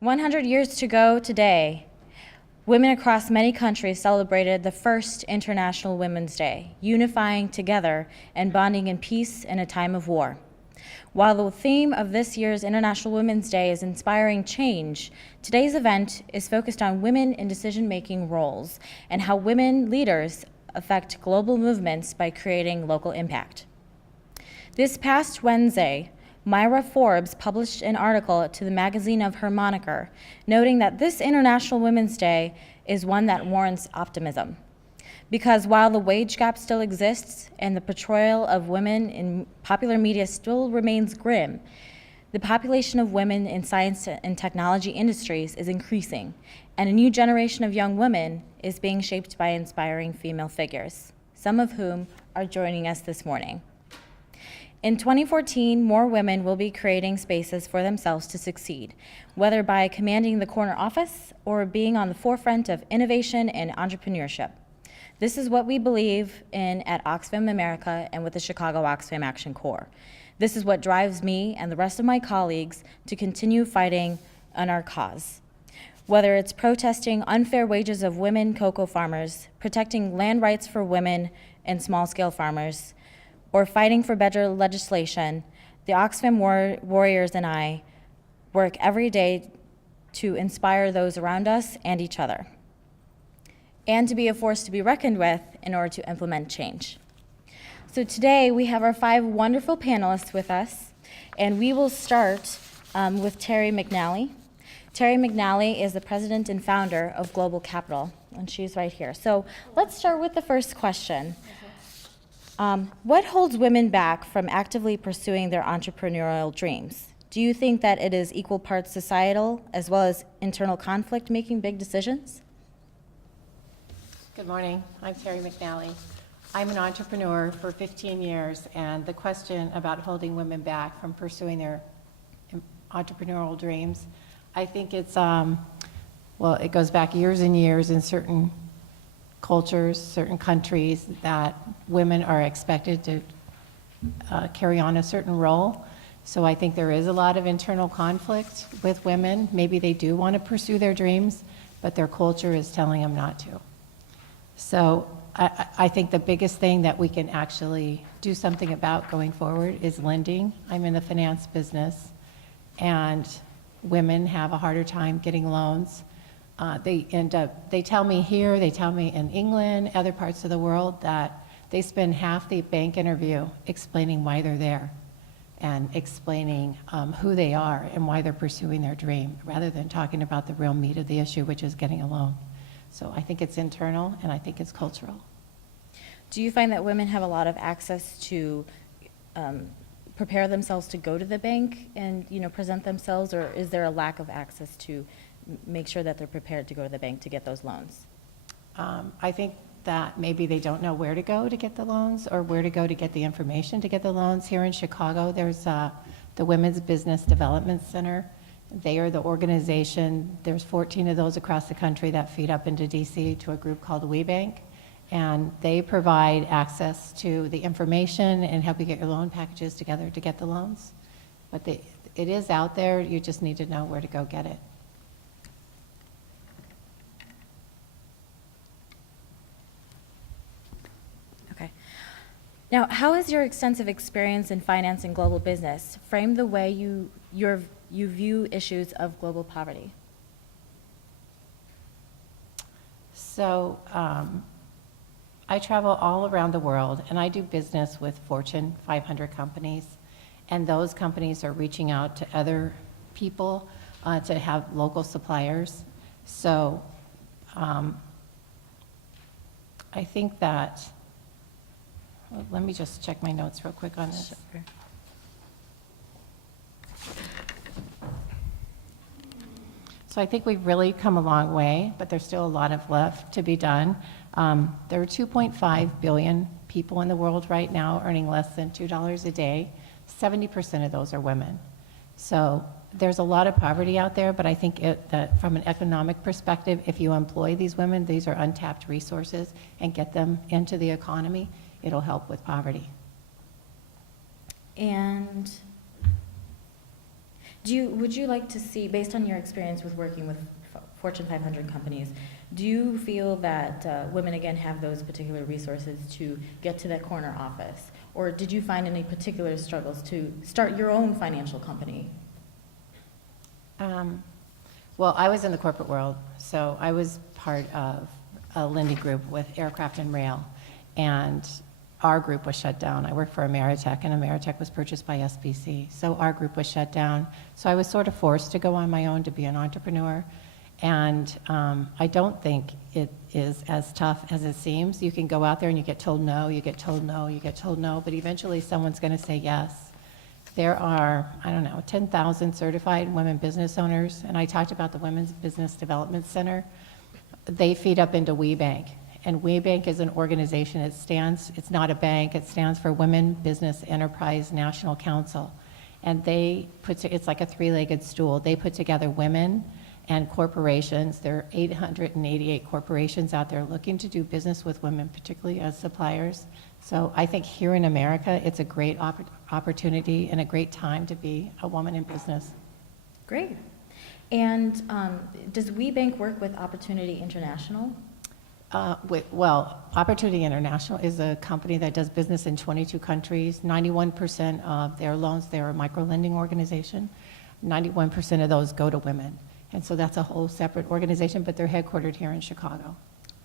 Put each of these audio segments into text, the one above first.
100 years to go today, women across many countries celebrated the first International Women's Day, unifying together and bonding in peace in a time of war. While the theme of this year's International Women's Day is inspiring change, today's event is focused on women in decision-making roles and how women leaders affect global movements by creating local impact. This past Wednesday, Myra Forbes published an article to the magazine of her moniker, noting that this International Women's Day is one that warrants optimism. Because while the wage gap still exists and the portrayal of women in popular media still remains grim, the population of women in science and technology industries is increasing, and a new generation of young women is being shaped by inspiring female figures, some of whom are joining us this morning. In 2014, more women will be creating spaces for themselves to succeed, whether by commanding the corner office or being on the forefront of innovation and entrepreneurship. This is what we believe in at Oxfam America and with the Chicago Oxfam Action Corps. This is what drives me and the rest of my colleagues to continue fighting on our cause. Whether it's protesting unfair wages of women cocoa farmers, protecting land rights for women and small-scale farmers, or fighting for better legislation, the Oxfam warriors and I work every day to inspire those around us and each other, and to be a force to be reckoned with in order to implement change. So today we have our 5 wonderful panelists with us, and we will start with Terry McNally. Terry McNally is the president and founder of Global Capital, and she's right here. So let's start with the first question. What holds women back from actively pursuing their entrepreneurial dreams? Do you think that it is equal parts societal as well as internal conflict making big decisions? Good morning. I'm Terry McNally. I'm an entrepreneur for 15 years, and the question about holding women back from pursuing their entrepreneurial dreams, I think it's, well, it goes back years and years in certain cultures, certain countries, that women are expected to carry on a certain role. So I think there is a lot of internal conflict with women. Maybe they do want to pursue their dreams, but their culture is telling them not to. So I think the biggest thing that we can actually do something about going forward is lending. I'm in the finance business, and women have a harder time getting loans. They tell me here, they tell me in England, other parts of the world, that they spend half the bank interview explaining why they're there and explaining who they are and why they're pursuing their dream, rather than talking about the real meat of the issue, which is getting a loan. So I think it's internal, and I think it's cultural. Do you find that women have a lot of access to prepare themselves to go to the bank and present themselves, or is there a lack of access to make sure that they're prepared to go to the bank to get those loans? I think that maybe they don't know where to go to get the loans or where to go to get the information to get the loans. Here in Chicago, there's the Women's Business Development Center. They are the organization. There's 14 of those across the country that feed up into DC to a group called WeBank, and they provide access to the information and help you get your loan packages together to get the loans. But it is out there. You just need to know where to go get it. Okay. Now, how has your extensive experience in finance and global business framed the way you view issues of global poverty? So I travel all around the world, and I do business with Fortune 500 companies, and those companies are reaching out to other people to have local suppliers. So I think that, well, let me just check my notes real quick on this. Sure. So I think we've really come a long way, but there's still a lot of left to be done. There are 2.5 billion people in the world right now earning less than $2 a day. 70% of those are women. So there's a lot of poverty out there, but I think that from an economic perspective, if you employ these women, these are untapped resources, and get them into the economy, it'll help with poverty. And Would you like to see, based on your experience with working with Fortune 500 companies, do you feel that women again have those particular resources to get to that corner office? Or did you find any particular struggles to start your own financial company? Well, I was in the corporate world, so I was part of a Lindy group with aircraft and rail, and our group was shut down. I worked for Ameritech, and Ameritech was purchased by SBC, so our group was shut down. So I was sort of forced to go on my own to be an entrepreneur, and I don't think it is as tough as it seems. You can go out there and you get told no, you get told no, you get told no, but eventually someone's going to say yes. There are, I don't know, 10,000 certified women business owners, and I talked about the Women's Business Development Center. They feed up into WeBank, and WeBank is an organization. It's not a bank, it stands for Women Business Enterprise National Council, and it's like a three-legged stool. They put together women and corporations. There are 888 corporations out there looking to do business with women, particularly as suppliers. So I think here in America, it's a great opportunity and a great time to be a woman in business. Great. And does WeBank work with Opportunity International? Well, Opportunity International is a company that does business in 22 countries. 91% of their loans, they're a micro-lending organization. 91% of those go to women. And so that's a whole separate organization, but they're headquartered here in Chicago.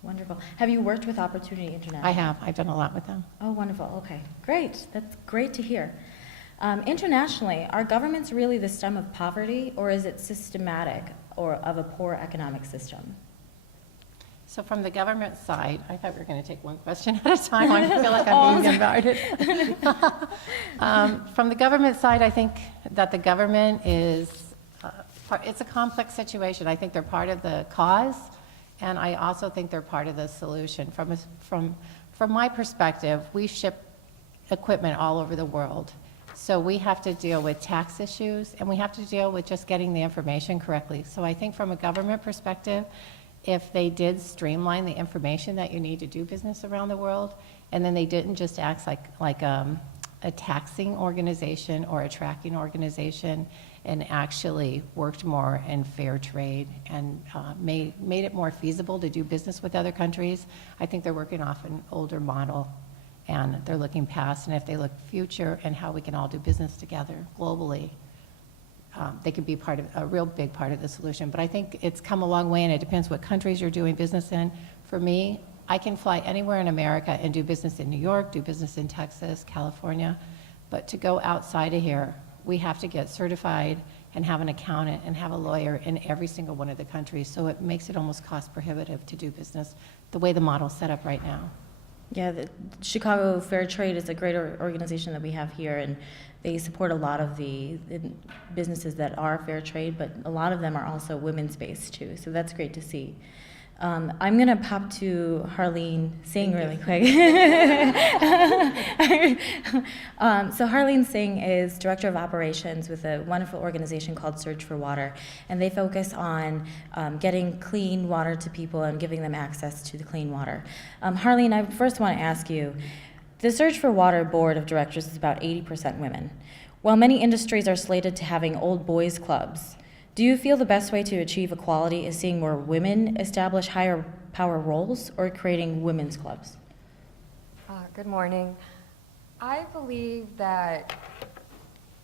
Wonderful. Have you worked with Opportunity International? I have. I've done a lot with them. Oh, wonderful. Okay, great. That's great to hear. Internationally, are governments really the stem of poverty, or is it systematic or of a poor economic system? So from the government side, I thought we were going to take one question at a time. I feel like I'm being bombarded. From the government side, I think that the government is, it's a complex situation. I think they're part of the cause, and I also think they're part of the solution. From my perspective, we ship equipment all over the world. So we have to deal with tax issues, and we have to deal with just getting the information correctly. So I think from a government perspective, if they did streamline the information that you need to do business around the world, and then they didn't just act like a taxing organization or a tracking organization, and actually worked more in fair trade and made it more feasible to do business with other countries, I think they're working off an older model, and they're looking past, and if they look future and how we can all do business together globally, they could be a real big part of the solution. But I think it's come a long way, and it depends what countries you're doing business in. For me, I can fly anywhere in America and do business in New York, do business in Texas, California, but to go outside of here, we have to get certified and have an accountant and have a lawyer in every single one of the countries. So it makes it almost cost prohibitive to do business the way the model's set up right now. Yeah, the Chicago Fair Trade is a great organization that we have here, and they support a lot of the businesses that are fair trade, but a lot of them are also women's based too, so that's great to see. I'm going to pop to Harleen Singh really quick. So Harleen Singh is Director of Operations with a wonderful organization called Search for Water, and they focus on getting clean water to people and giving them access to the clean water. Harleen, I first want to ask you, the Search for Water Board of Directors is about 80% women. While many industries are slated to having old boys clubs, do you feel the best way to achieve equality is seeing more women establish higher power roles or creating women's clubs? Good morning. I believe that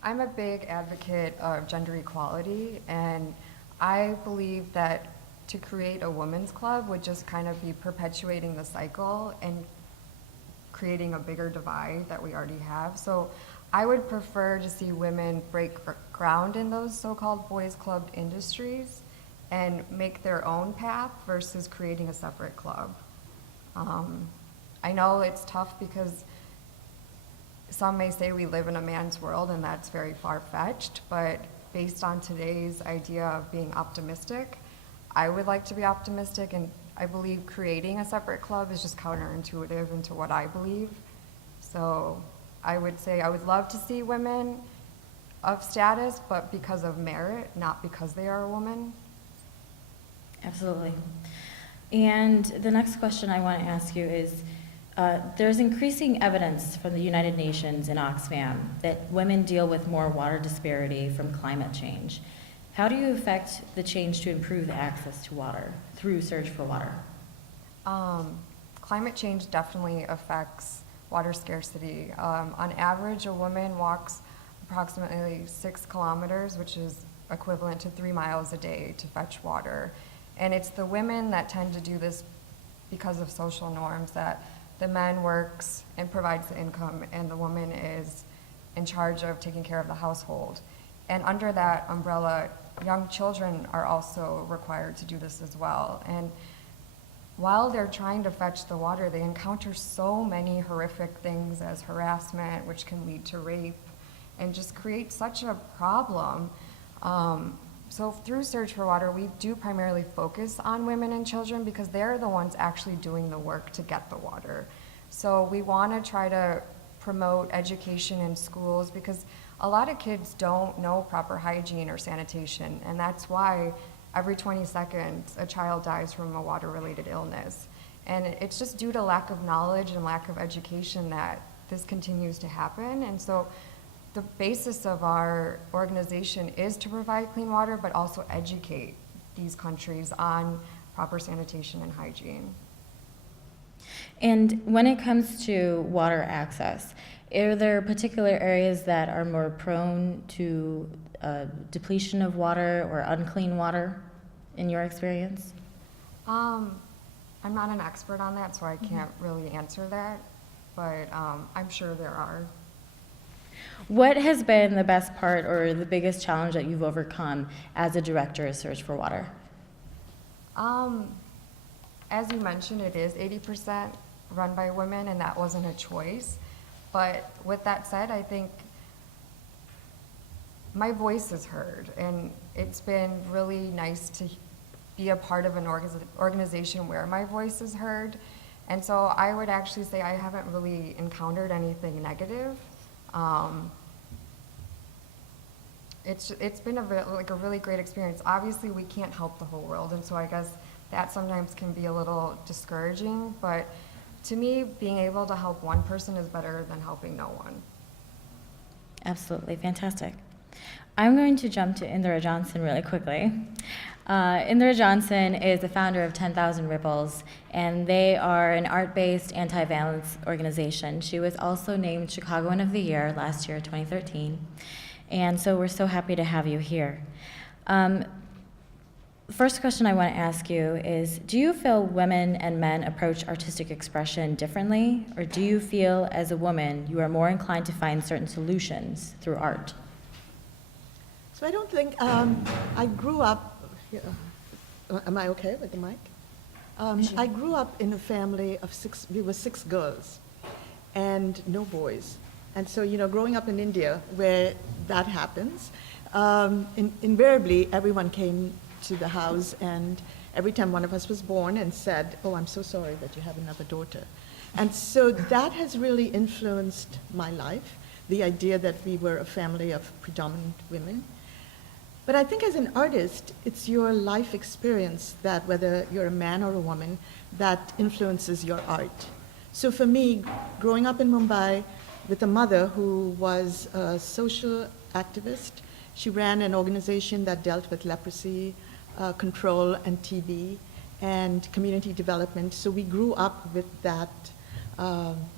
I'm a big advocate of gender equality, and I believe that to create a women's club would just kind of be perpetuating the cycle and creating a bigger divide that we already have. So I would prefer to see women break ground in those so-called boys club industries and make their own path versus creating a separate club. I know it's tough because some may say we live in a man's world, and that's very far-fetched, but based on today's idea of being optimistic, I would like to be optimistic, and I believe creating a separate club is just counterintuitive into what I believe. So I would say I would love to see women of status, but because of merit, not because they are a woman. Absolutely. And the next question I want to ask you is, There's increasing evidence from the United Nations and Oxfam that women deal with more water disparity from climate change. How do you affect the change to improve access to water through Surge for Water? Climate change definitely affects water scarcity. On average, a woman walks approximately 6 kilometers, which is equivalent to 3 miles a day to fetch water. And it's the women that tend to do this because of social norms, that the man works and provides the income and the woman is in charge of taking care of the household. And under that umbrella, young children are also required to do this as well. And while they're trying to fetch the water, they encounter so many horrific things as harassment, which can lead to rape, and just create such a problem. So through Search for Water, we do primarily focus on women and children because they're the ones actually doing the work to get the water. So we want to try to promote education in schools because a lot of kids don't know proper hygiene or sanitation, and that's why every 20 seconds a child dies from a water-related illness. And it's just due to lack of knowledge and lack of education that this continues to happen. And so the basis of our organization is to provide clean water, but also educate these countries on proper sanitation and hygiene. And when it comes to water access, are there particular areas that are more prone to depletion of water or unclean water in your experience? I'm not an expert on that, so I can't really answer that, but I'm sure there are. What has been the best part or the biggest challenge that you've overcome as a director of Search for Water? As you mentioned, it is 80% run by women, and that wasn't a choice. But with that said, I think my voice is heard, and it's been really nice to be a part of an organization where my voice is heard. And so I would actually say I haven't really encountered anything negative. It's been a really great experience. Obviously, we can't help the whole world, and so I guess that sometimes can be a little discouraging, but to me, being able to help one person is better than helping no one. Absolutely, fantastic. I'm going to jump to Indira Johnson really quickly. Indira Johnson is the founder of 10,000 Ripples, and they are an art-based anti-violence organization. She was also named Chicagoan of the Year last year, 2013, and so we're so happy to have you here. First question I want to ask you is, do you feel women and men approach artistic expression differently, or do you feel as a woman you are more inclined to find certain solutions through art? So I don't think, I grew up, am I okay with the mic? I grew up in a family of we were 6 girls and no boys. And so, growing up in India where that happens, invariably everyone came to the house, and every time one of us was born and said, "Oh, I'm so sorry that you have another daughter." And so that has really influenced my life, the idea that we were a family of predominant women. But I think as an artist, it's your life experience that, whether you're a man or a woman, that influences your art. So for me, growing up in Mumbai with a mother who was a social activist, she ran an organization that dealt with leprosy control and TB and community development. So we grew up with that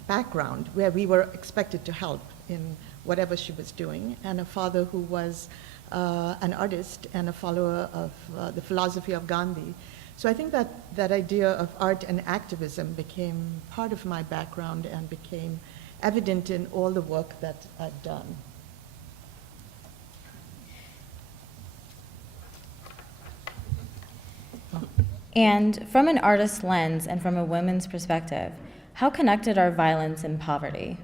background where we were expected to help in whatever she was doing, and a father who was an artist and a follower of the philosophy of Gandhi. So I think that idea of art and activism became part of my background and became evident in all the work that I've done. And from an artist's lens and from a woman's perspective, how connected are violence and poverty?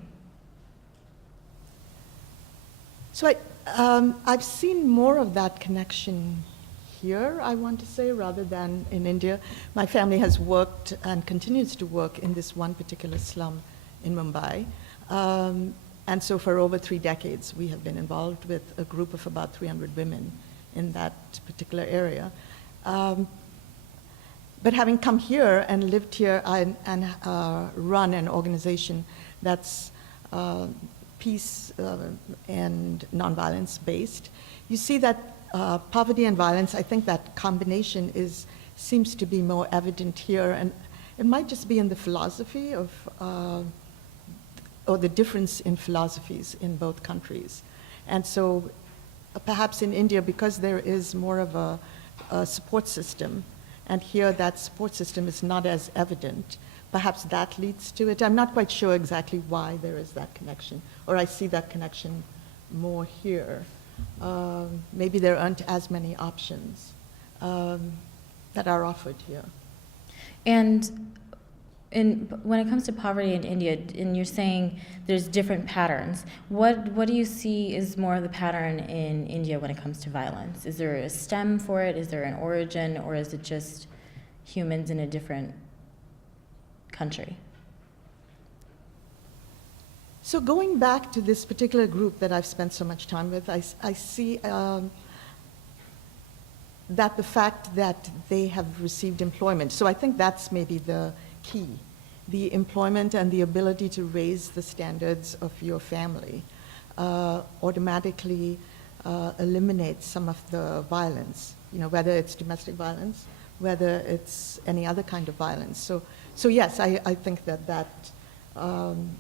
So I've seen more of that connection here, I want to say, rather than in India. My family has worked and continues to work in this one particular slum in Mumbai. And so for over 3 decades, we have been involved with a group of about 300 women in that particular area. But having come here and lived here and run an organization that's peace and nonviolence based, you see that poverty and violence, I think that combination seems to be more evident here, and it might just be in the philosophy of, or the difference in philosophies in both countries. And so perhaps in India, because there is more of a support system, and here that support system is not as evident, perhaps that leads to it. I'm not quite sure exactly why there is that connection, or I see that connection more here. Maybe there aren't as many options that are offered here. And when it comes to poverty in India, and you're saying there's different patterns, what do you see is more of the pattern in India when it comes to violence? Is there a stem for it? Is there an origin? Or is it just humans in a different country? So going back to this particular group that I've spent so much time with, I see that the fact that they have received employment, so I think that's maybe the key, the employment and the ability to raise the standards of your family automatically eliminates some of the violence, whether it's domestic violence, whether it's any other kind of violence. So yes, I think that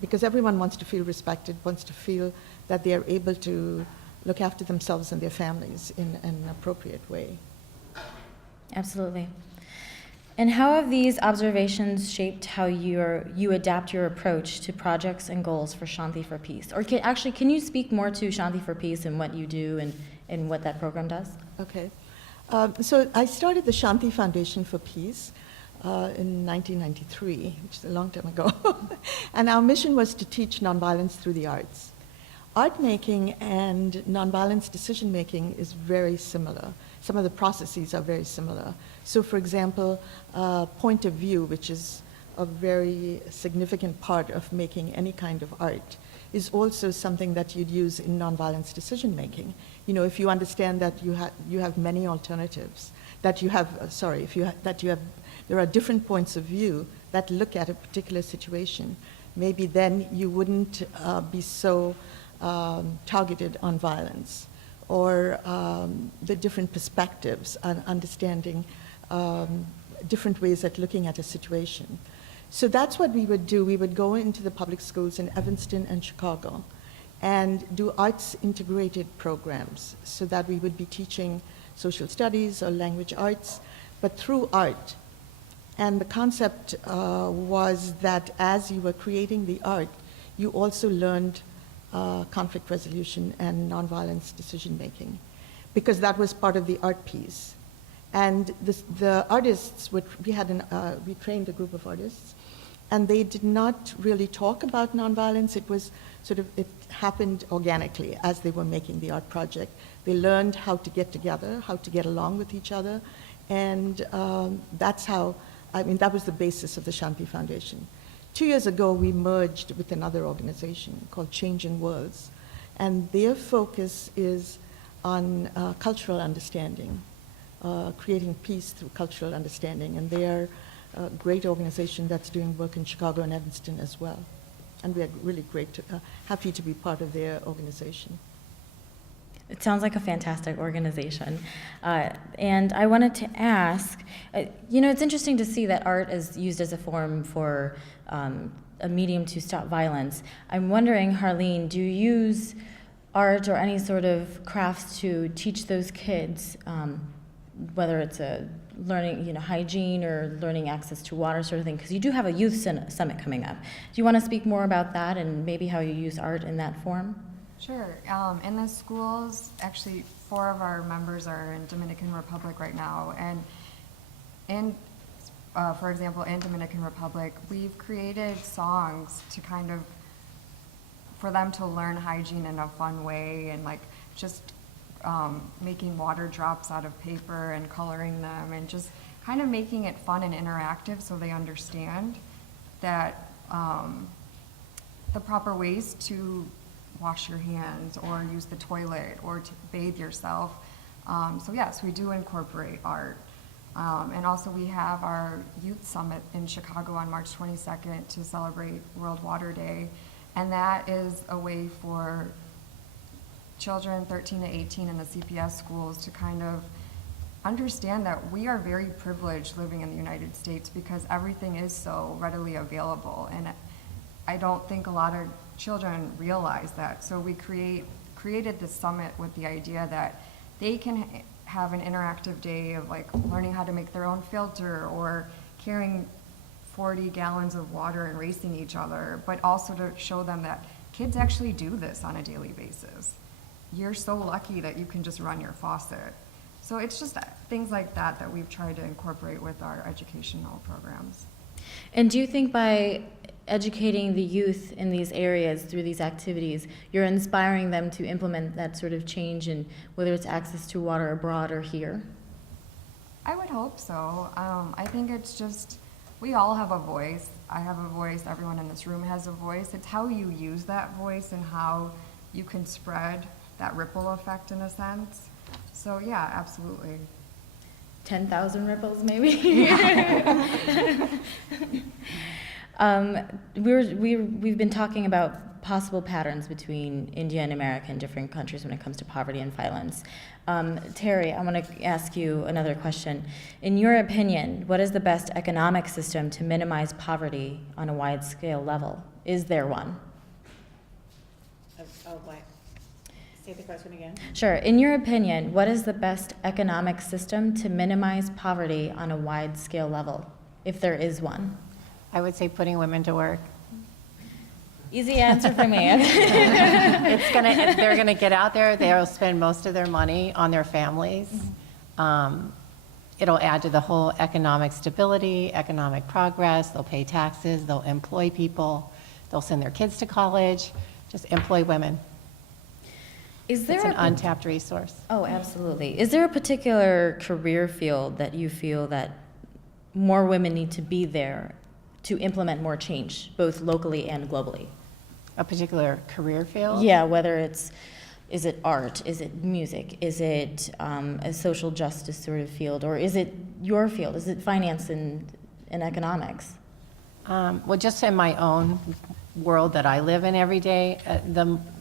because everyone wants to feel respected, wants to feel that they are able to look after themselves and their families in an appropriate way. Absolutely. And how have these observations shaped how you adapt your approach to projects and goals for Shanti for Peace? Or can you speak more to Shanti for Peace and what you do and what that program does? Okay. So I started the Shanti Foundation for Peace in 1993, which is a long time ago. And our mission was to teach nonviolence through the arts. Art making and nonviolence decision making is very similar. Some of the processes are very similar. So for example, point of view, which is a very significant part of making any kind of art, is also something that you'd use in nonviolence decision making. If you understand that you have many alternatives, that there are different points of view that look at a particular situation, maybe then you wouldn't be so targeted on violence, or the different perspectives and understanding different ways at looking at a situation. So that's what we would do. We would go into the public schools in Evanston and Chicago and do arts integrated programs, so that we would be teaching social studies or language arts, but through art. And the concept was that as you were creating the art, you also learned conflict resolution and nonviolence decision making, because that was part of the art piece. And the artists, we trained a group of artists, and they did not really talk about nonviolence. It was it happened organically as they were making the art project. They learned how to get together, how to get along with each other, and that was the basis of the Shanti Foundation. 2 years ago, we merged with another organization called Changing Worlds, and their focus is on cultural understanding, creating peace through cultural understanding, and they're a great organization that's doing work in Chicago and Evanston as well. And we are really happy to be part of their organization. It sounds like a fantastic organization. And I wanted to ask, it's interesting to see that art is used as a form for a medium to stop violence. I'm wondering, Harleen, do you use art or any sort of crafts to teach those kids, whether it's learning hygiene or learning access to water sort of thing? Because you do have a youth summit coming up. Do you want to speak more about that and maybe how you use art in that form? Sure. In the schools, actually 4 of our members are in Dominican Republic right now, and for example, in Dominican Republic, we've created songs to for them to learn hygiene in a fun way, and just making water drops out of paper and coloring them, and just making it fun and interactive, so they understand that the proper ways to wash your hands or use the toilet or to bathe yourself. So yes, we do incorporate art. And also we have our youth summit in Chicago on March 22nd to celebrate World Water Day. And that is a way for children 13 to 18 in the CPS schools to kind of understand that we are very privileged living in the United States because everything is so readily available. And I don't think a lot of children realize that. So we created this summit with the idea that they can have an interactive day of like learning how to make their own filter or carrying 40 gallons of water and racing each other, but also to show them that kids actually do this on a daily basis. You're so lucky that you can just run your faucet. So it's just things like that that we've tried to incorporate with our educational programs. And do you think by educating the youth in these areas through these activities, you're inspiring them to implement that sort of change in whether it's access to water abroad or here? I would hope so. I think it's just, we all have a voice. I have a voice. Everyone in this room has a voice. It's how you use that voice and how you can spread that ripple effect in a sense. So yeah, absolutely. 10,000 ripples, maybe? We've been talking about possible patterns between India and America and different countries when it comes to poverty and violence. Terry, I want to ask you another question. In your opinion, what is the best economic system to minimize poverty on a wide-scale level? Is there one? What? Say the question again. Sure. In your opinion, what is the best economic system to minimize poverty on a wide-scale level, if there is one? I would say putting women to work. Easy answer for me. They're gonna get out there, they'll spend most of their money on their families. It'll add to the whole economic stability, economic progress, they'll pay taxes, they'll employ people, they'll send their kids to college, just employ women. Is there It's an untapped resource. Oh, absolutely. Is there a particular career field that you feel that more women need to be there to implement more change, both locally and globally? A particular career field? Yeah, whether is it art, is it music, is it a social justice sort of field, or is it your field, is it finance and economics? Well, just in my own world that I live in every day,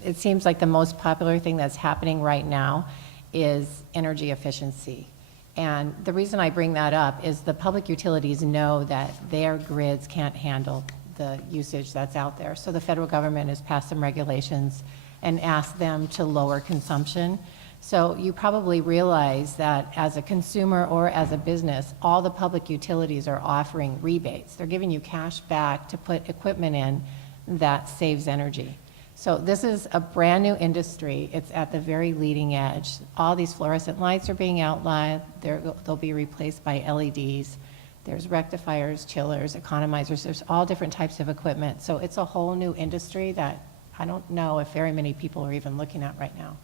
it seems like the most popular thing that's happening right now is energy efficiency. And the reason I bring that up is the public utilities know that their grids can't handle the usage that's out there. So the federal government has passed some regulations and asked them to lower consumption. So you probably realize that as a consumer or as a business, all the public utilities are offering rebates. They're giving you cash back to put equipment in that saves energy. So this is a brand new industry. It's at the very leading edge. All these fluorescent lights are being outlawed. They'll be replaced by LEDs. There's rectifiers, chillers, economizers. There's all different types of equipment. So it's a whole new industry that I don't know if very many people are even looking at right now.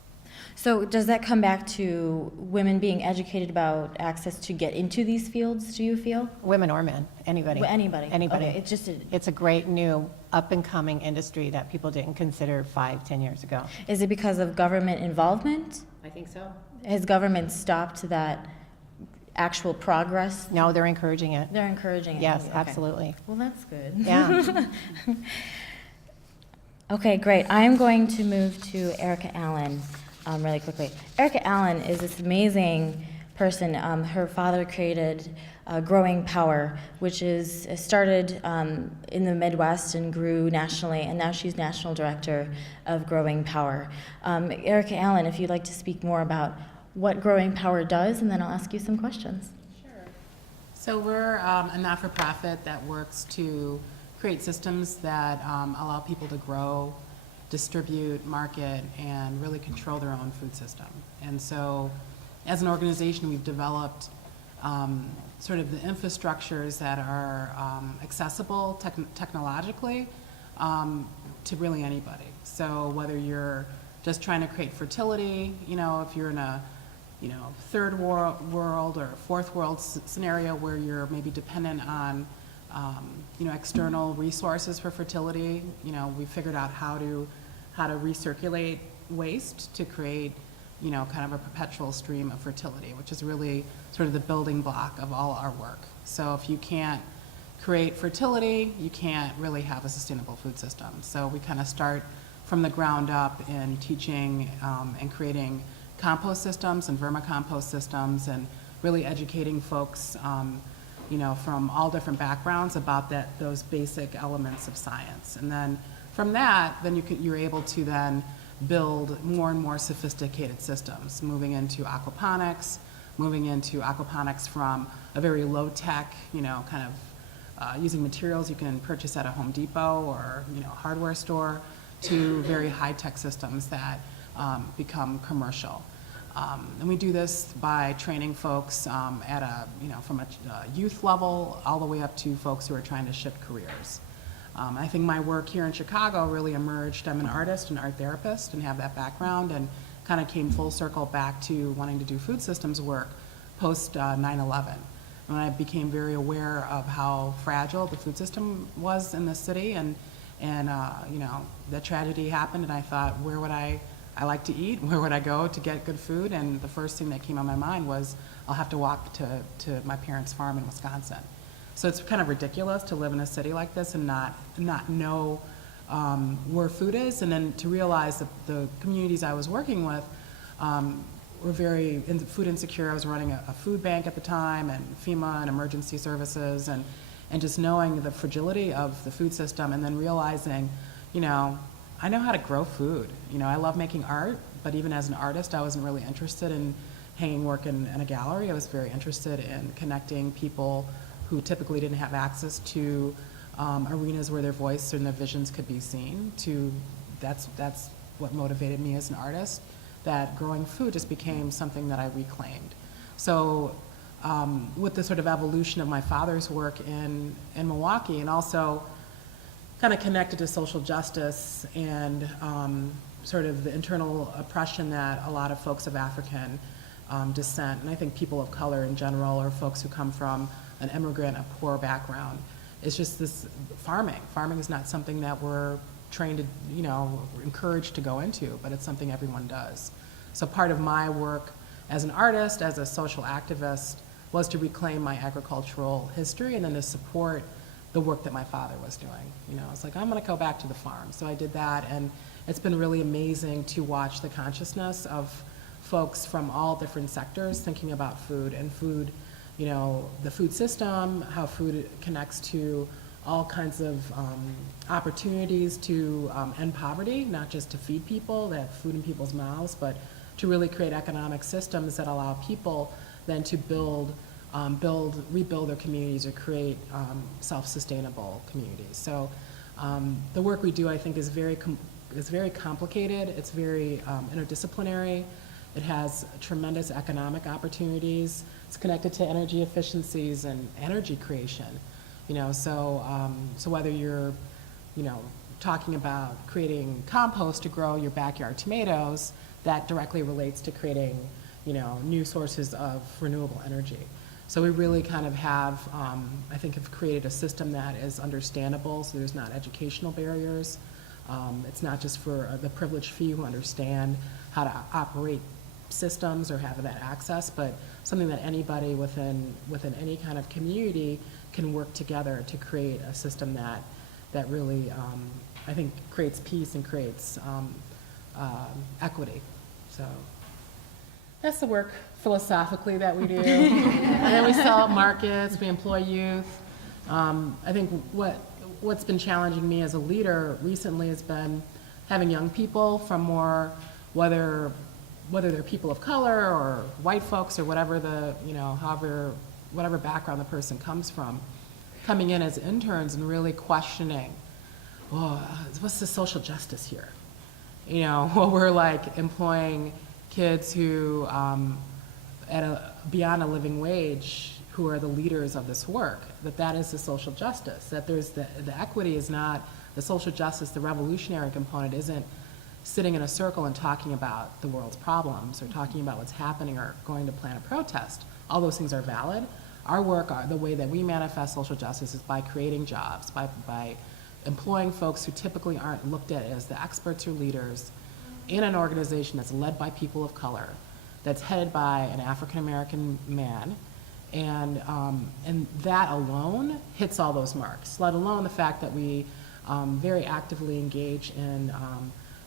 So does that come back to women being educated about access to get into these fields, do you feel? Women or men, anybody. Well, anybody. Anybody. Okay, it's just It's a great new up-and-coming industry that people didn't consider 5-10 years ago. is it because of government involvement? I think so. Has government stopped that actual progress? No, they're encouraging it. They're encouraging it. Yes, Okay. absolutely. Well, that's good. Yeah. Okay, great. I'm going to move to Erica Allen really quickly. Erica Allen is this amazing person. Her father created Growing Power, which is started in the Midwest and grew nationally, and now she's national director of Growing Power. Erica Allen, if you'd like to speak more about what Growing Power does, and then I'll ask you some questions. So we're a not-for-profit that works to create systems that allow people to grow, distribute, market, and really control their own food system. And so as an organization, we've developed sort of the infrastructures that are accessible technologically to really anybody. So whether you're just trying to create fertility, if you're in a third world or fourth world scenario where you're maybe dependent on external resources for fertility, we figured out how to recirculate waste to create kind of a perpetual stream of fertility, which is really sort of the building block of all our work. So if you can't create fertility, you can't really have a sustainable food system. So we kind of start from the ground up in teaching and creating compost systems and vermicompost systems, and really educating folks from all different backgrounds about those basic elements of science. And then from that, then you're able to then build more and more sophisticated systems, moving into aquaponics from a very low-tech, kind of using materials you can purchase at a Home Depot or hardware store, to very high-tech systems that become commercial. And we do this by training folks at from a youth level all the way up to folks who are trying to shift careers. I think my work here in Chicago really emerged. I'm an artist and art therapist and have that background, and kind of came full circle back to wanting to do food systems work post 9/11. When I became very aware of how fragile the food system was in the city, and the tragedy happened, and I thought, where would I like to eat? Where would I go to get good food? And the first thing that came on my mind was, I'll have to walk to my parents' farm in Wisconsin. So it's kind of ridiculous to live in a city like this and not know where food is, and then to realize that the communities I was working with were very food insecure. I was running a food bank at the time, and FEMA and emergency services, and just knowing the fragility of the food system, and then realizing, I know how to grow food. I love making art, but even as an artist, I wasn't really interested in hanging work in a gallery. I was very interested in connecting people who typically didn't have access to arenas where their voice and their visions could be seen. That's what motivated me as an artist, that growing food just became something that I reclaimed. So with the sort of evolution of my father's work in Milwaukee, and also kind of connected to social justice and sort of the internal oppression that a lot of folks of African descent, and I think people of color in general, or folks who come from an immigrant, a poor background, it's just this farming. Farming is not something that we're trained to, encouraged to go into, but it's something everyone does. So part of my work as an artist, as a social activist, was to reclaim my agricultural history, and then to support the work that my father was doing. It's like, I'm gonna go back to the farm. So I did that, and it's been really amazing to watch the consciousness of folks from all different sectors thinking about food, and food, the food system, how food connects to all kinds of opportunities to end poverty, not just to feed people, that have food in people's mouths, but to really create economic systems that allow people then to rebuild their communities, or create self-sustainable communities. So the work we do, I think, is very complicated. It's very interdisciplinary. It has tremendous economic opportunities. It's connected to energy efficiencies and energy creation. So whether you're, talking about creating compost to grow your backyard tomatoes, that directly relates to creating, new sources of renewable energy. So we really kind of have, I think, have created a system that is understandable, so there's not educational barriers. It's not just for the privileged few who understand how to operate systems or have that access, but something that anybody within any kind of community can work together to create a system that really, I think, creates peace and creates equity. So that's the work philosophically that we do. And then we sell at markets, we employ youth. I think what's been challenging me as a leader recently has been having young people from more, whether they're people of color or white folks or whatever whatever background the person comes from, coming in as interns and really questioning, what's the social justice here? We're like employing kids who, beyond a living wage, who are the leaders of this work, that is the social justice, that there's the equity is not, the social justice, the revolutionary component isn't sitting in a circle and talking about the world's problems, or talking about what's happening, or going to plan a protest. All those things are valid. Our work, the way that we manifest social justice, is by creating jobs, by employing folks who typically aren't looked at as the experts or leaders, in an organization that's led by people of color, that's headed by an African-American man, and that alone hits all those marks, let alone the fact that we very actively engage in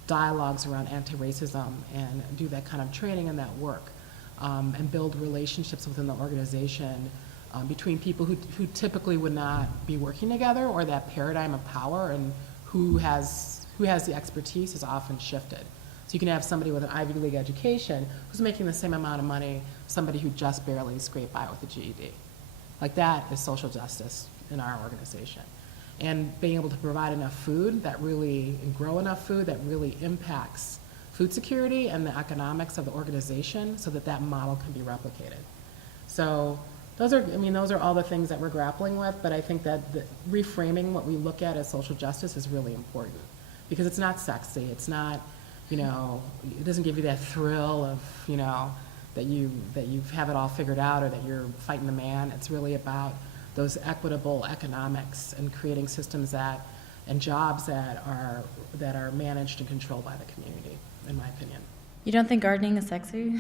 dialogues around anti-racism and do that kind of training and that work, and build relationships within the organization between people who typically would not be working together, or that paradigm of power and who has the expertise is often shifted. So you can have somebody with an Ivy League education who's making the same amount of money, somebody who just barely scraped by with a GED. Like, that is social justice in our organization. And being able to provide enough food that really, and grow enough food that really impacts food security and the economics of the organization, so that that model can be replicated. So those are all the things that we're grappling with, but I think that reframing what we look at as social justice is really important, because it's not sexy, it's not, it doesn't give you that thrill of, that you have it all figured out, or that you're fighting the man. It's really about those equitable economics and creating systems and jobs that are managed and controlled by the community, in my opinion. You don't think gardening is sexy?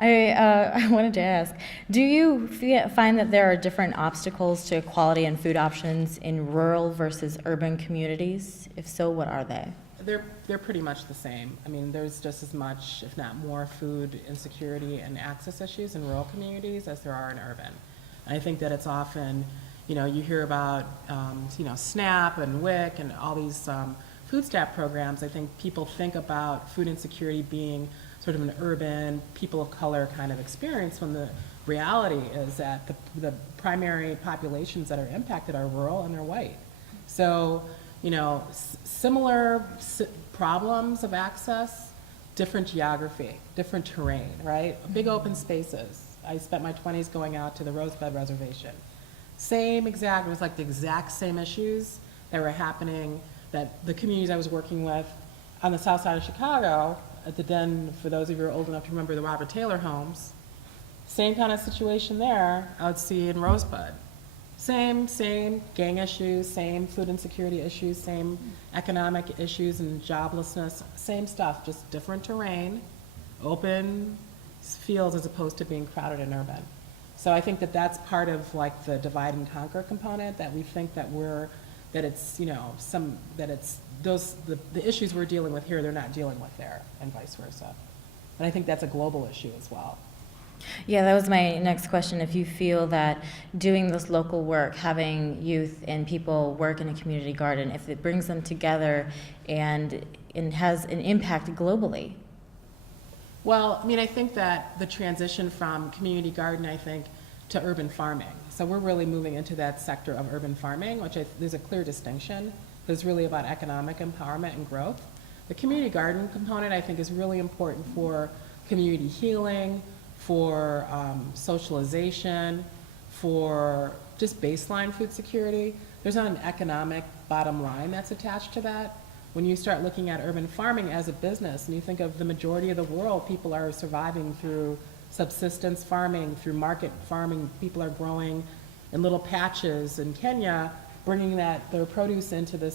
I wanted to ask, do you find that there are different obstacles to equality and food options in rural versus urban communities? If so, what are they? They're pretty much the same. I mean, there's just as much, if not more, food insecurity and access issues in rural communities as there are in urban. And I think that it's often, you hear about, SNAP and WIC and all these food stamp programs. I think people think about food insecurity being sort of an urban, people of color kind of experience, when the reality is that the primary populations that are impacted are rural and they're white. So, similar problems of access, different geography, different terrain, right? Big open spaces. I spent my 20s going out to the Rosebud Reservation. It was like the exact same issues that were happening, that the communities I was working with on the south side of Chicago, at the den, for those of you who are old enough to remember the Robert Taylor homes, same kind of situation there I would see in Rosebud. Same gang issues, same food insecurity issues, same economic issues and joblessness, same stuff, just different terrain, open fields as opposed to being crowded and urban. So I think that that's part of like the divide and conquer component, that we think that the issues we're dealing with here, they're not dealing with there, and vice versa. And I think that's a global issue as well. Yeah, that was my next question. If you feel that doing this local work, having youth and people work in a community garden, if it brings them together and has an impact globally. Well, I think that the transition from community garden, to urban farming. So we're really moving into that sector of urban farming, which there's a clear distinction. It's really about economic empowerment and growth. The community garden component, I think, is really important for community healing, for socialization, for just baseline food security. There's not an economic bottom line that's attached to that. When you start looking at urban farming as a business, and you think of the majority of the world, people are surviving through subsistence farming, through market farming. People are growing in little patches in Kenya, bringing their produce into the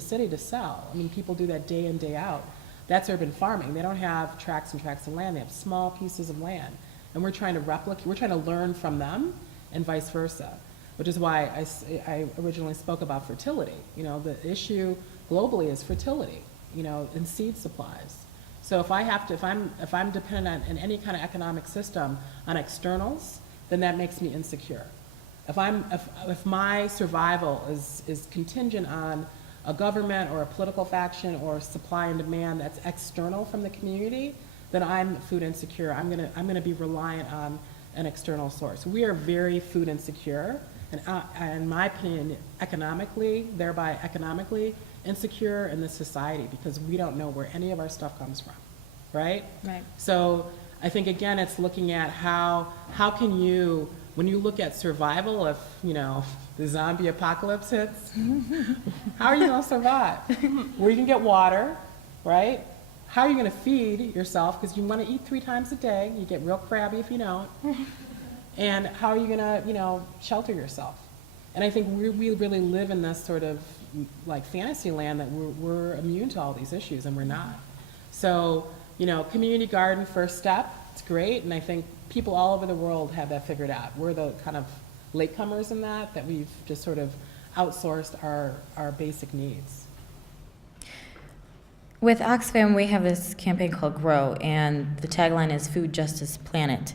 city to sell. People do that day in, day out. That's urban farming. They don't have tracts and tracts of land. They have small pieces of land. And we're trying to learn from them, and vice versa, which is why I originally spoke about fertility. The issue globally is fertility, in seed supplies. So if I'm dependent on, in any kind of economic system, on externals, then that makes me insecure. If my survival is contingent on a government or a political faction or supply and demand that's external from the community, then I'm food insecure. I'm gonna be reliant on an external source. We are very food insecure, and in my opinion, thereby economically insecure in this society, because we don't know where any of our stuff comes from, right? Right. So I think, again, it's looking at how can you, when you look at survival, if the zombie apocalypse hits, how are you going to survive? Where you can get water, right? How are you going to feed yourself? Because you want to eat 3 times a day. You get real crabby if you don't. And how are you going to, shelter yourself? And I think we really live in this sort of like fantasy land that we're immune to all these issues, and we're not. So, you know, community garden, first step, it's great, and I think people all over the world have that figured out. We're the kind of latecomers in that we've just sort of outsourced our basic needs. With Oxfam, we have this campaign called Grow, and the tagline is Food Justice Planet.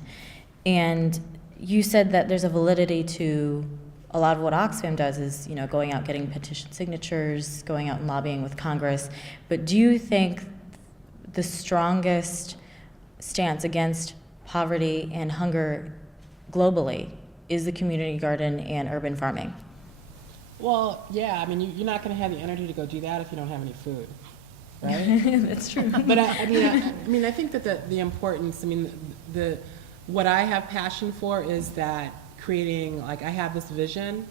And you said that there's a validity to a lot of what Oxfam does is, you know, going out getting petition signatures, going out and lobbying with Congress. But do you think the strongest stance against poverty and hunger globally is the community garden and urban farming? Well, yeah, I mean, you're not going to have the energy to go do that if you don't have any food, right? That's true. But I think that the importance, I mean, what I have passion for is that creating, like, I have this vision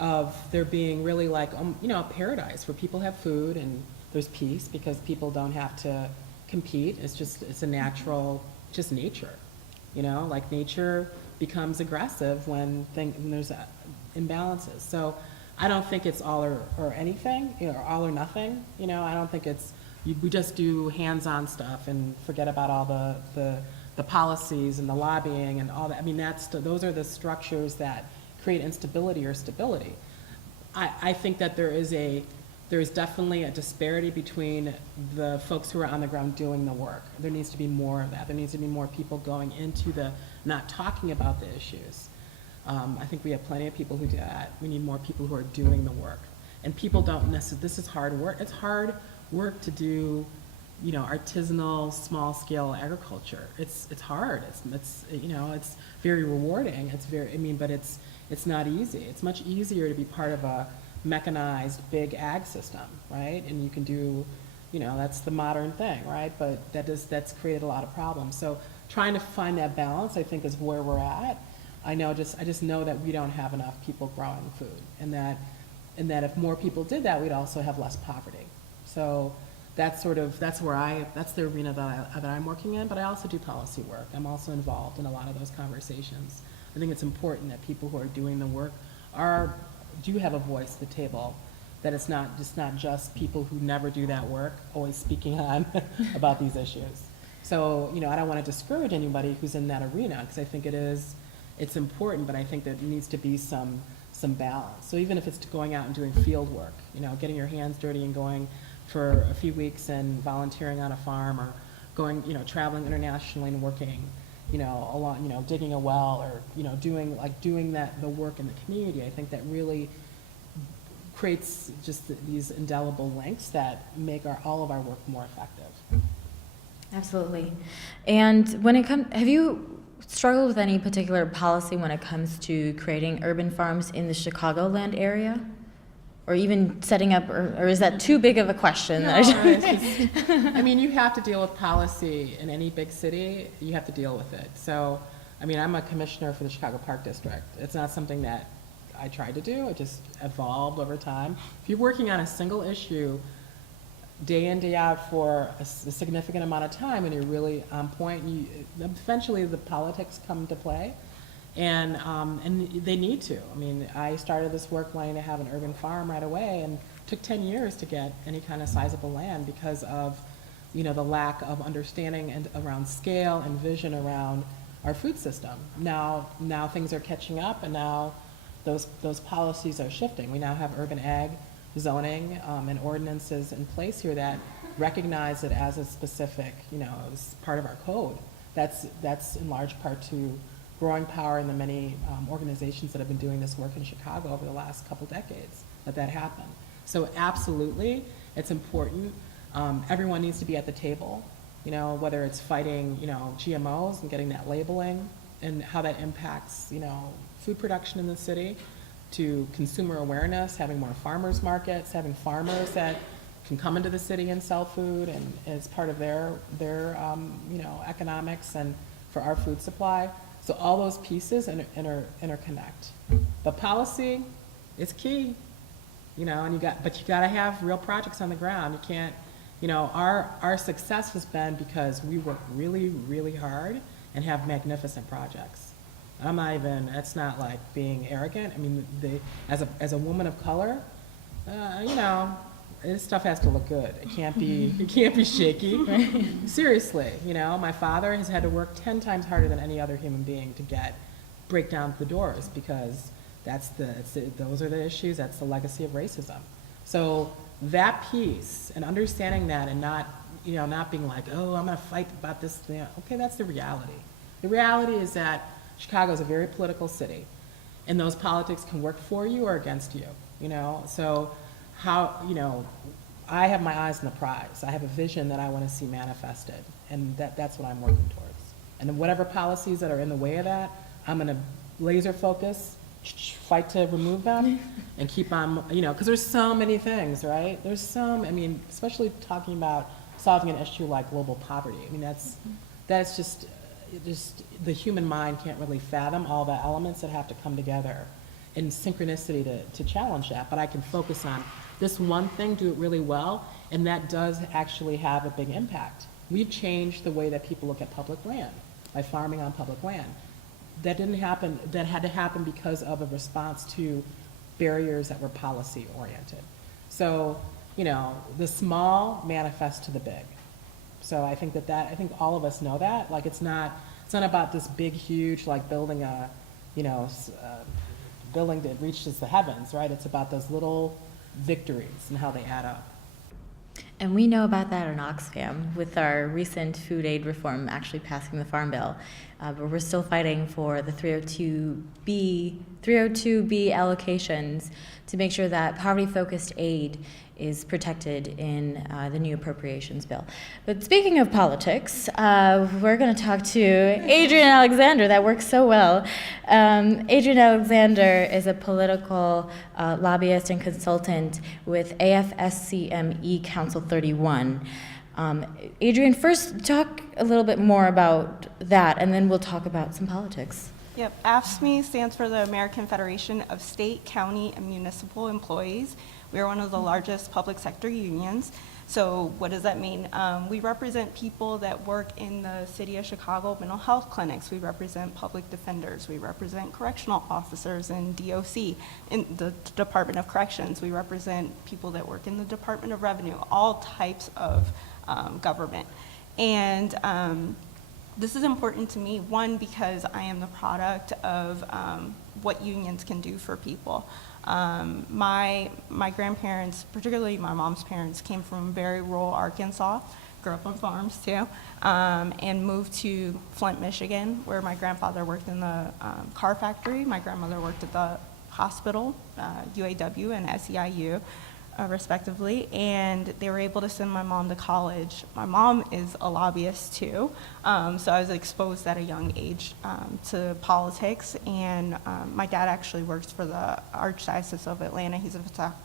of there being really like, you know, a paradise where people have food and there's peace because people don't have to compete. It's a natural, just nature, you know, like nature becomes aggressive when there's imbalances. So I don't think it's all or anything, you know, or all or nothing, you know. I don't think we just do hands-on stuff and forget about all the policies and the lobbying and all that. I mean, those are the structures that create instability or stability. I think that there is definitely a disparity between the folks who are on the ground doing the work. There needs to be more of that. There needs to be more people going into not talking about the issues. I think we have plenty of people who do that. We need more people who are doing the work. And people don't necessarily, this is hard work. It's hard work to do, you know, artisanal, small-scale agriculture. It's hard. It's you know, it's very rewarding. But it's not easy. It's much easier to be part of a mechanized big ag system, right? And you can do, you know, that's the modern thing, right? But that's created a lot of problems. So trying to find that balance, I think, is where we're at. I just know that we don't have enough people growing food, and that if more people did that, we'd also have less poverty. So that's the arena that I'm working in, but I also do policy work. I'm also involved in a lot of those conversations. I think it's important that people who are doing the work do have a voice at the table, that it's not just people who never do that work always speaking on about these issues. So, you know, I don't want to discourage anybody who's in that arena, because I think it's important, but I think there needs to be some balance. So even if it's going out and doing field work, you know, getting your hands dirty and going for a few weeks and volunteering on a farm, or going, you know, traveling internationally and working, you know, along, you know, digging a well, or, you know, doing the work in the community, I think that really creates just these indelible links that make all of our work more effective. Absolutely. And have you struggled with any particular policy when it comes to creating urban farms in the Chicagoland area? Or even setting up, or is that too big of a question? No, I mean, you have to deal with policy in any big city. You have to deal with it. So, I mean, I'm a commissioner for the Chicago Park District. It's not something that I tried to do. It just evolved over time. If you're working on a single issue day in, day out for a significant amount of time, and you're really on point, eventually the politics come into play. And they need to. I mean, I started this work wanting to have an urban farm right away, and it took 10 years to get any kind of sizable land because of, you know, the lack of understanding and around scale and vision around our food system. Now things are catching up, and now those policies are shifting. We now have urban ag zoning and ordinances in place here that recognize it as a specific, you know, as part of our code. That's in large part to growing power in the many organizations that have been doing this work in Chicago over the last couple decades that happened. So absolutely, it's important. Everyone needs to be at the table, you know, whether it's fighting, you know, GMOs and getting that labeling and how that impacts, you know, food production in the city, to consumer awareness, having more farmers markets, having farmers that can come into the city and sell food and as part of their you know, economics and for our food supply. So all those pieces interconnect. But policy is key, you know, but you gotta have real projects on the ground. You can't, you know, our success has been because we work really, really hard and have magnificent projects. It's not like being arrogant. I mean, as a woman of color, You know, this stuff has to look good. It can't be shaky. Seriously, you know, my father has had to work 10 times harder than any other human being to break down the doors, because those are the issues, that's the legacy of racism. So that piece, and understanding that, and not being like, oh, I'm gonna fight about this thing. Okay, that's the reality. The reality is that Chicago is a very political city, and those politics can work for you or against you, you know? So I have my eyes on the prize. I have a vision that I want to see manifested, and that's what I'm working towards. And whatever policies that are in the way of that, I'm going to laser focus, fight to remove them, and keep on, because there's so many things, right? Especially talking about solving an issue like global poverty. I mean, that's just the human mind can't really fathom all the elements that have to come together in synchronicity to challenge that. But I can focus on this one thing, do it really well, and that does actually have a big impact. We've changed the way that people look at public land by farming on public land. That didn't happen, that had to happen because of a response to barriers that were policy oriented. So, the small manifests to the big. So I think I think all of us know that. Like, it's not about this big, huge, like building a, building that reaches the heavens, right? It's about those little victories and how they add up. And we know about that in Oxfam with our recent food aid reform actually passing the Farm Bill. But we're still fighting for the 302B allocations to make sure that poverty-focused aid is protected in the new appropriations bill. But speaking of politics, we're going to talk to Adrienne Alexander. That works so well. Adrienne Alexander is a political lobbyist and consultant with AFSCME Council 31. Adrienne, first talk a little bit more about that, and then we'll talk about some politics. Yep, AFSCME stands for the American Federation of State, County, and Municipal Employees. We are one of the largest public sector unions. So what does that mean? We represent people that work in the city of Chicago mental health clinics. We represent public defenders. We represent correctional officers in DOC, in the Department of Corrections. We represent people that work in the Department of Revenue, all types of government. And this is important to me, one, because I am the product of what unions can do for people. My grandparents, particularly my mom's parents, came from very rural Arkansas, grew up on farms too, and moved to Flint, Michigan, where my grandfather worked in the car factory. My grandmother worked at the hospital, UAW and SEIU, respectively, and they were able to send my mom to college. My mom is a lobbyist too, so I was exposed at a young age to politics, and my dad actually works for the Archdiocese of Atlanta. He's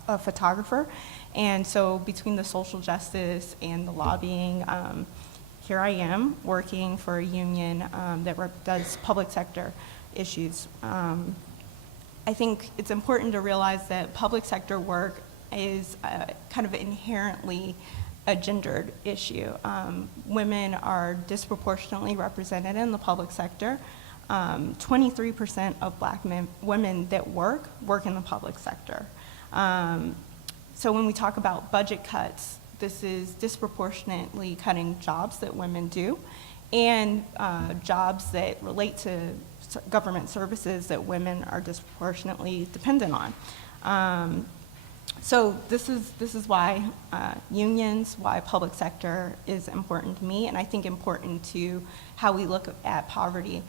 a photographer, and so between the social justice and the lobbying, here I am working for a union that does public sector issues. I think it's important to realize that public sector work is kind of inherently a gendered issue. Women are disproportionately represented in the public sector. 23% of black women that work in the public sector. So when we talk about budget cuts, this is disproportionately cutting jobs that women do, and jobs that relate to government services that women are disproportionately dependent on. So this is why unions, why public sector is important to me, and I think important to how we look at poverty.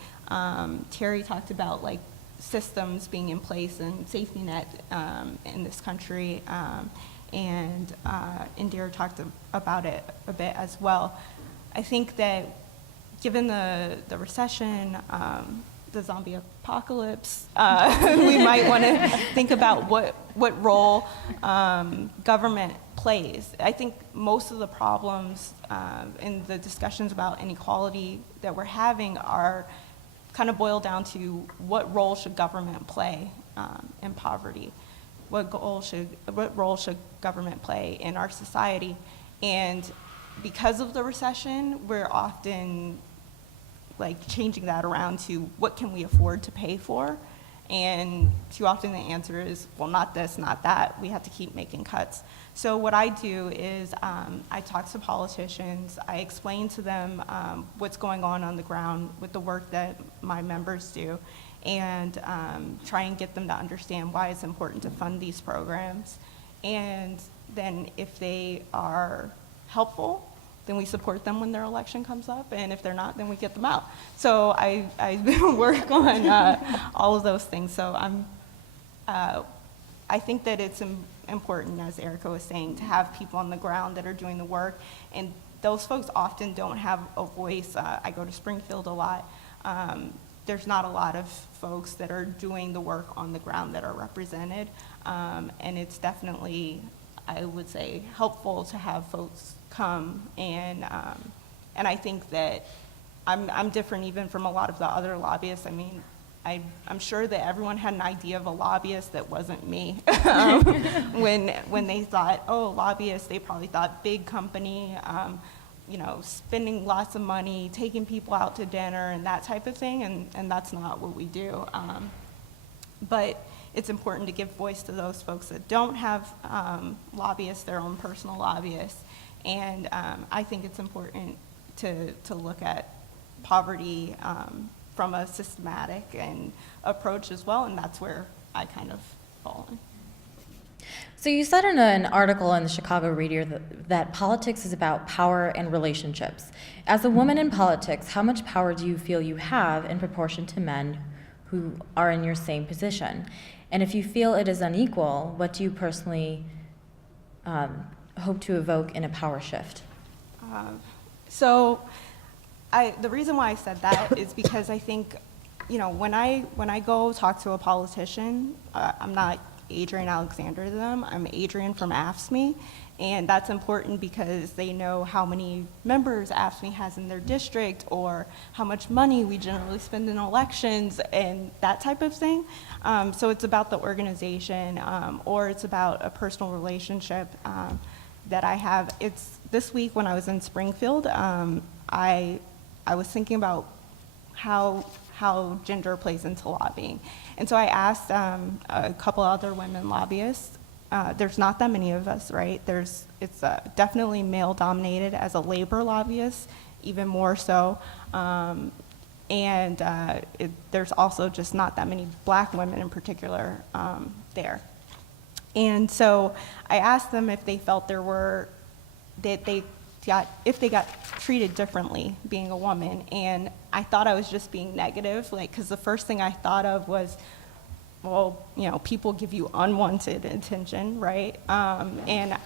Terry talked about like systems being in place and safety net in this country, and Indira talked about it a bit as well. I think that given the recession, the zombie apocalypse, we might want to think about what role government plays. I think most of the problems in the discussions about inequality that we're having are kind of boiled down to what role should government play in poverty? What role should government play in our society? And because of the recession, we're often like changing that around to what can we afford to pay for, And too often the answer is, well, not this, not that. We have to keep making cuts. So what I do is I talk to politicians. I explain to them what's going on the ground with the work that my members do, and try and get them to understand why it's important to fund these programs. And then if they are helpful, then we support them when their election comes up, and if they're not, then we get them out. So I work on all of those things. So I think that it's important, as Erica was saying, to have people on the ground that are doing the work, and those folks often don't have a voice. I go to Springfield a lot. There's not a lot of folks that are doing the work on the ground that are represented, and it's definitely, I would say, helpful to have folks come, and I think that I'm different even from a lot of the other lobbyists. I mean, I'm sure that everyone had an idea of a lobbyist that wasn't me. When they thought, oh, lobbyists, they probably thought big company, you know, spending lots of money, taking people out to dinner and that type of thing, and that's not what we do. But it's important to give voice to those folks that don't have lobbyists, their own personal lobbyists. And I think it's important to look at poverty from a systematic and approach as well, and that's where I kind of fall in. So you said in an article in the Chicago Reader that politics is about power and relationships. As a woman in politics, how much power do you feel you have in proportion to men who are in your same position? And if you feel it is unequal, what do you personally hope to evoke in a power shift? The reason why I said that is because I think, you know, when I go talk to a politician, I'm not Adrian Alexander to them, I'm Adrian from AFSCME, and that's important because they know how many members AFSCME has in their district, or how much money we generally spend in elections, and that type of thing. So it's about the organization, or it's about a personal relationship that I have. It's this week when I was in Springfield, I was thinking about how gender plays into lobbying. And so I asked a couple other women lobbyists. There's not that many of us, right? It's definitely male dominated as a labor lobbyist, even more so. There's also just not that many black women in particular there. And so I asked them if they felt if they got treated differently being a woman, and I thought I was just being negative, like, because the first thing I thought of was, well, you know, people give you unwanted attention, right? And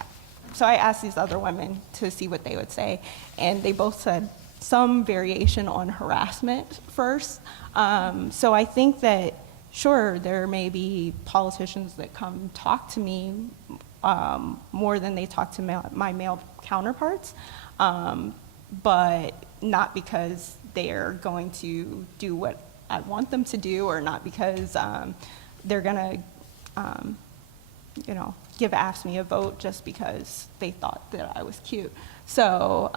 so I asked these other women to see what they would say, and they both said some variation on harassment first. So I think that, sure, there may be politicians that come talk to me more than they talk to my male counterparts, but not because they're going to do what I want them to do, or not because they're going to, you know, give AFSCME a vote just because they thought that I was cute. So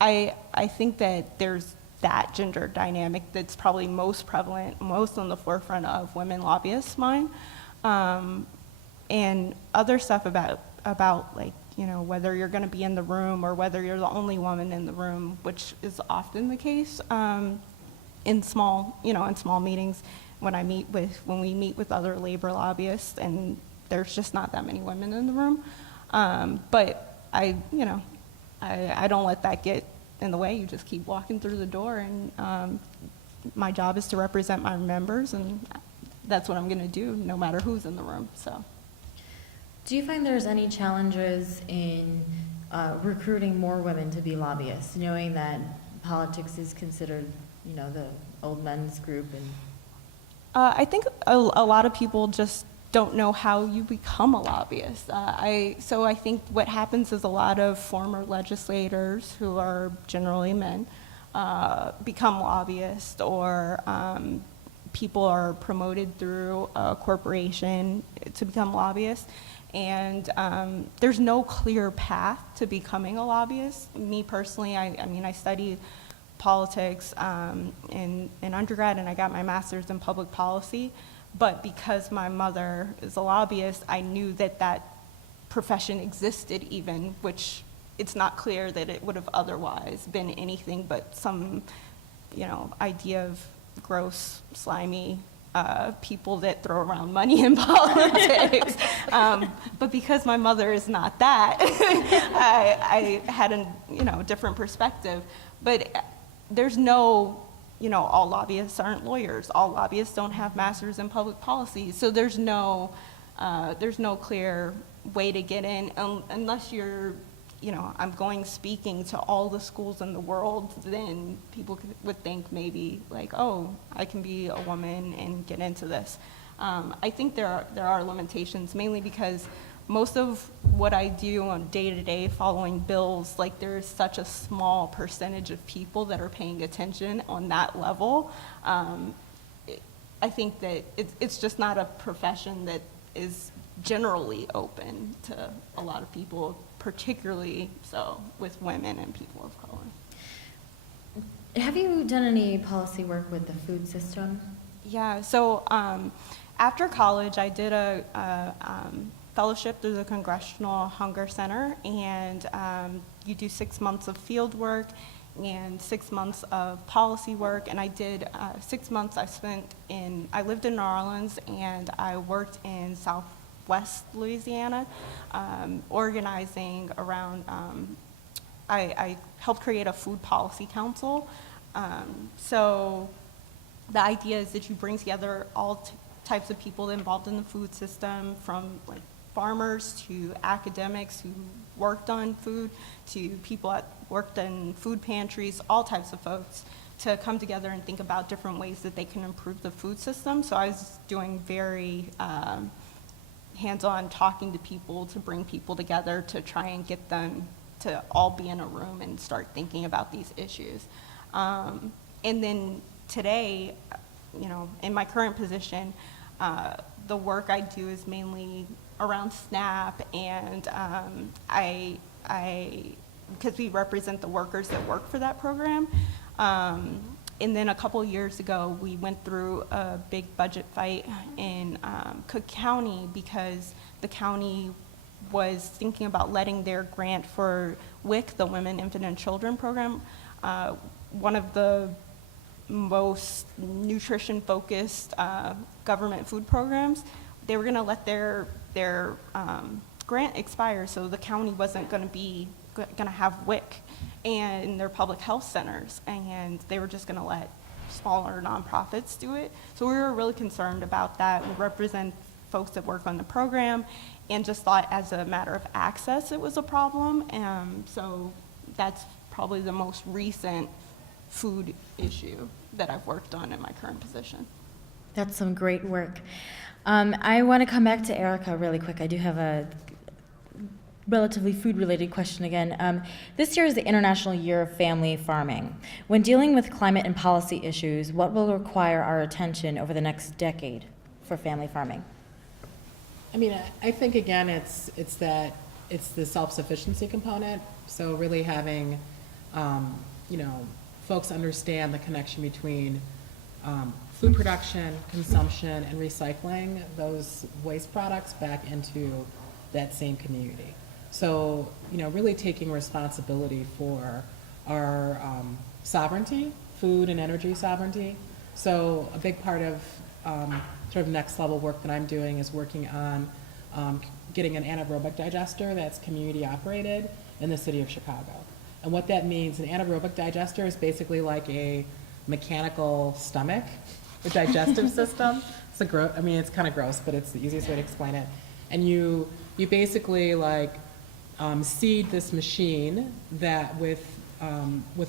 I think that there's that gender dynamic that's probably most prevalent, most on the forefront of women lobbyists' mind. And other stuff about like, you know, whether you're going to be in the room or whether you're the only woman in the room, which is often the case in small meetings when we meet with other labor lobbyists, and there's just not that many women in the room. But I don't let that get in the way. You just keep walking through the door, and my job is to represent my members, and that's what I'm going to do no matter who's in the room. So. Do you find there's any challenges in recruiting more women to be lobbyists, knowing that politics is considered, you know, the old men's group? And I think a lot of people just don't know how you become a lobbyist. So I think what happens is a lot of former legislators, who are generally men, become lobbyists, or people are promoted through a corporation to become lobbyists. And there's no clear path to becoming a lobbyist. Me personally, I studied politics in undergrad, and I got my master's in public policy. But because my mother is a lobbyist, I knew that that profession existed even, which it's not clear that it would have otherwise been anything but some, idea of gross, slimy people that throw around money in politics. But because my mother is not that, I had a different perspective. But there's no, all lobbyists aren't lawyers. All lobbyists don't have masters in public policy. So there's no clear way to get in unless you're, I'm going speaking to all the schools in the world, then people would think maybe like, oh, I can be a woman and get into this. I think there are limitations, mainly because most of what I do on day-to-day following bills, like there is such a small percentage of people that are paying attention on that level. I think that it's just not a profession that is generally open to a lot of people, particularly so with women and people of color. Have you done any policy work with the food system? Yeah, so after college, I did a fellowship through the Congressional Hunger Center, and you do 6 months of field work and 6 months of policy work, and I did 6 months I lived in New Orleans, and I worked in Southwest Louisiana, organizing around, I helped create a food policy council. So the idea is that you bring together all types of people involved in the food system, from like farmers to academics who worked on food to people that worked in food pantries, all types of folks, to come together and think about different ways that they can improve the food system. So I was doing very hands-on talking to people to bring people together to try and get them to all be in a room and start thinking about these issues. And then today, in my current position, the work I do is mainly around SNAP, and because we represent the workers that work for that program. And then a couple years ago, we went through a big budget fight in Cook County because the county was thinking about letting their grant for WIC, the Women, Infant, and Children program, one of the most nutrition-focused government food programs. They were going to let their grant expire, so the county wasn't going to have WIC in their public health centers, and they were just going to let smaller nonprofits do it. So we were really concerned about that. We represent folks that work on the program, and just thought as a matter of access it was a problem. So that's probably the most recent food issue that I've worked on in my current position. That's some great work. I want to come back to Erica really quick. I do have a relatively food-related question again. This year is the International Year of Family Farming. When dealing with climate and policy issues, what will require our attention over the next decade for family farming? I mean, I think again, it's the self-sufficiency component. So really having, folks understand the connection between food production, consumption, and recycling those waste products back into that same community. So, really taking responsibility for our sovereignty, food and energy sovereignty. So a big part of sort of next level work that I'm doing is working on getting an anaerobic digester that's community operated in the city of Chicago. And what that means, an anaerobic digester is basically like a mechanical stomach, a digestive system. It's kind of gross, but it's the easiest way to explain it. And you basically seed this machine that with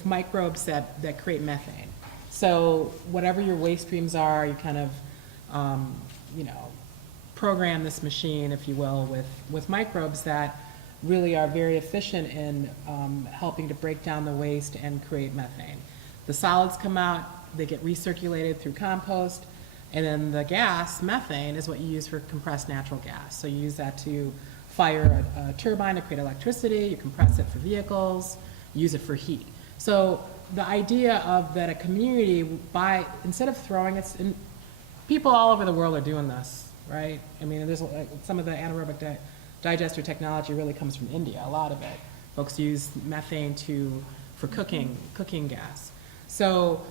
microbes that create methane. So whatever your waste streams are, you kind of program this machine, if you will, with microbes that really are very efficient in helping to break down the waste and create methane. The solids come out, they get recirculated through compost, and then the gas, methane, is what you use for compressed natural gas. So you use that to fire a turbine to create electricity, you compress it for vehicles, use it for heat. So the idea of that a community, instead of throwing its people all over the world are doing this, right? I mean, there's like, some of the anaerobic digester technology really comes from India, a lot of it. Folks use methane for cooking gas. So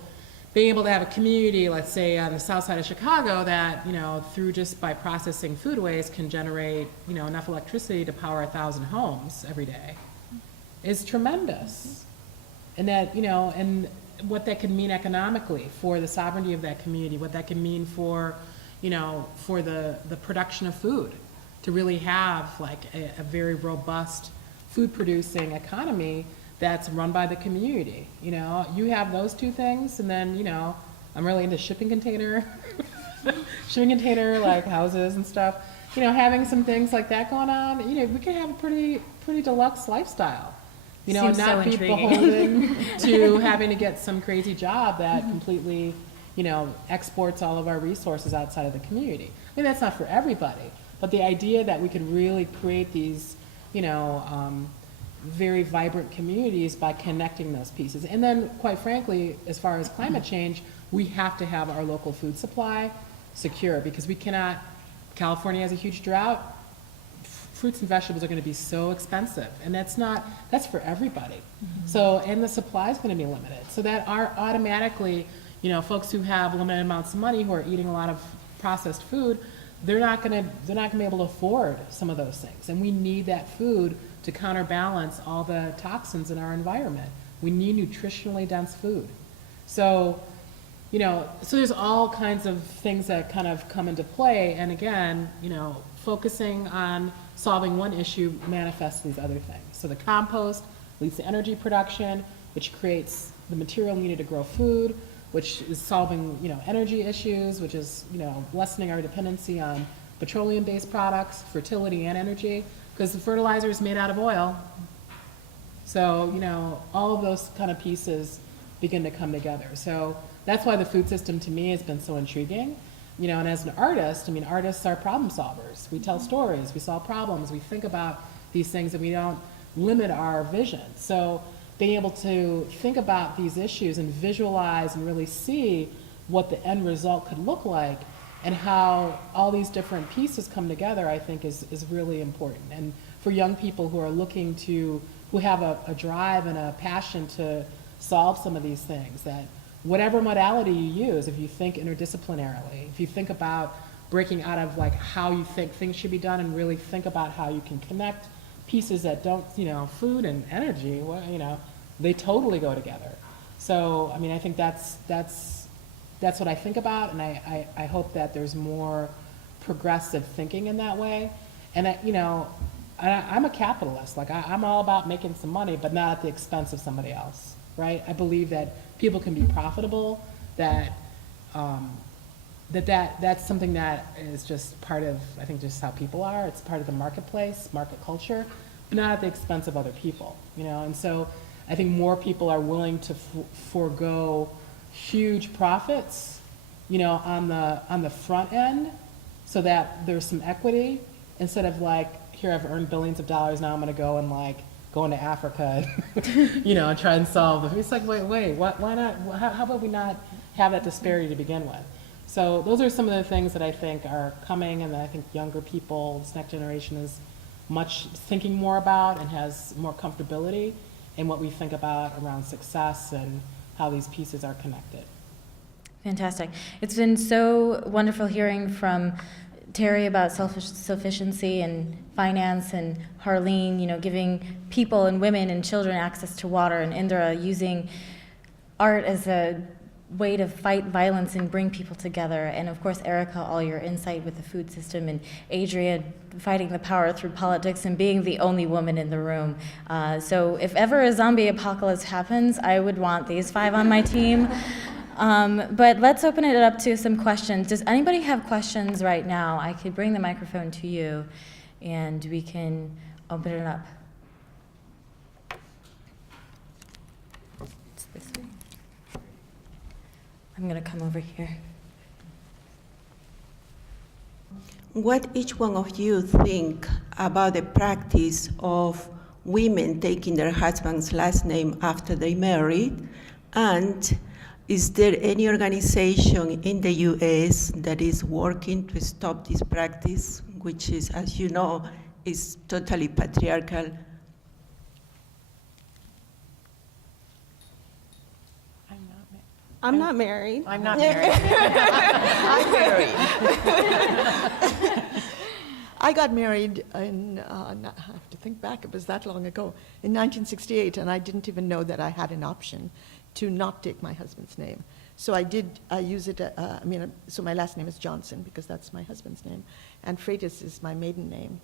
being able to have a community, let's say on the south side of Chicago, that, you know, through just by processing food waste can generate, you know, enough electricity to power 1,000 homes every day is tremendous. And that, you know, and what that can mean economically for the sovereignty of that community, what that can mean for, you know, for the production of food, to really have like a very robust food producing economy that's run by the community. You know, you have those two things, and then, you know, I'm really into shipping container like houses and stuff. You know, having some things like that going on, you know, we can have a pretty deluxe lifestyle. You know, Seems not so people intriguing. holding to having to get some crazy job that completely, you know, exports all of our resources outside of the community. I mean, that's not for everybody, but the idea that we could really create these, you know, very vibrant communities by connecting those pieces. And then, quite frankly, as far as climate change, we have to have our local food supply secure, because we cannot, California has a huge drought, fruits and vegetables are going to be so expensive, and that's for everybody. So, and the supply is going to be limited. So that are automatically, you know, folks who have limited amounts of money, who are eating a lot of processed food, they're not going to be able to afford some of those things. And we need that food to counterbalance all the toxins in our environment. We need nutritionally dense food. So, you know, so there's all kinds of things that kind of come into play. And again, you know, focusing on solving one issue manifests these other things. So the compost leads to energy production, which creates the material needed to grow food, which is solving, you know, energy issues, which is, you know, lessening our dependency on petroleum-based products, fertility and energy, because the fertilizer is made out of oil. So, you know, all of those kind of pieces begin to come together. So that's why the food system to me has been so intriguing. You know, and as an artist, I mean, artists are problem solvers. We tell stories, we solve problems, we think about these things, and we don't limit our vision. So being able to think about these issues and visualize and really see what the end result could look like and how all these different pieces come together, I think is really important. And for young people who are looking to, who have a drive and a passion to solve some of these things, that whatever modality you use, if you think interdisciplinarily, if you think about breaking out of like how you think things should be done and really think about how you can connect pieces that don't, you know, food and energy, well, you know, they totally go together. So, I mean, I think that's what I think about, and I hope that there's more progressive thinking in that way. And that, you know, I'm a capitalist. Like I'm all about making some money, but not at the expense of somebody else, right? I believe that people can be profitable, that that's something that is just part of, I think, just how people are. It's part of the marketplace, market culture, but not at the expense of other people, you know? And so I think more people are willing to forego huge profits, you know, on the front end, so that there's some equity, instead of like, here I've earned billions of dollars, now I'm going to go and like go into Africa, and, you know, and try and solve it. It's like, wait, why not? How about we not have that disparity to begin with? So those are some of the things that I think are coming, and that I think younger people, this next generation, is much thinking more about and has more comfortability in what we think about around success and how these pieces are connected. Fantastic. It's been so wonderful hearing from Terry about self-sufficiency and finance, and Harleen, you know, giving people and women and children access to water, and Indra using art as a way to fight violence and bring people together. And of course, Erica, all your insight with the food system, and Adria fighting the power through politics and being the only woman in the room. So if ever a zombie apocalypse happens, I would want these 5 on my team. But let's open it up to some questions. Does anybody have questions right now? I could bring the microphone to you and we can open it up. It's this way. I'm going to come over here. What each one of you think about the practice of women taking their husband's last name after they married, and is there any organization in the US that is working to stop this practice, which is, as you know, is totally patriarchal? I'm not married. I'm not married. I'm not married. I'm married. I got married in, I have to think back, it was that long ago, in 1968, and I didn't even know that I had an option to not take my husband's name. So I use it, so my last name is Johnson because that's my husband's name, and Freitas is my maiden name.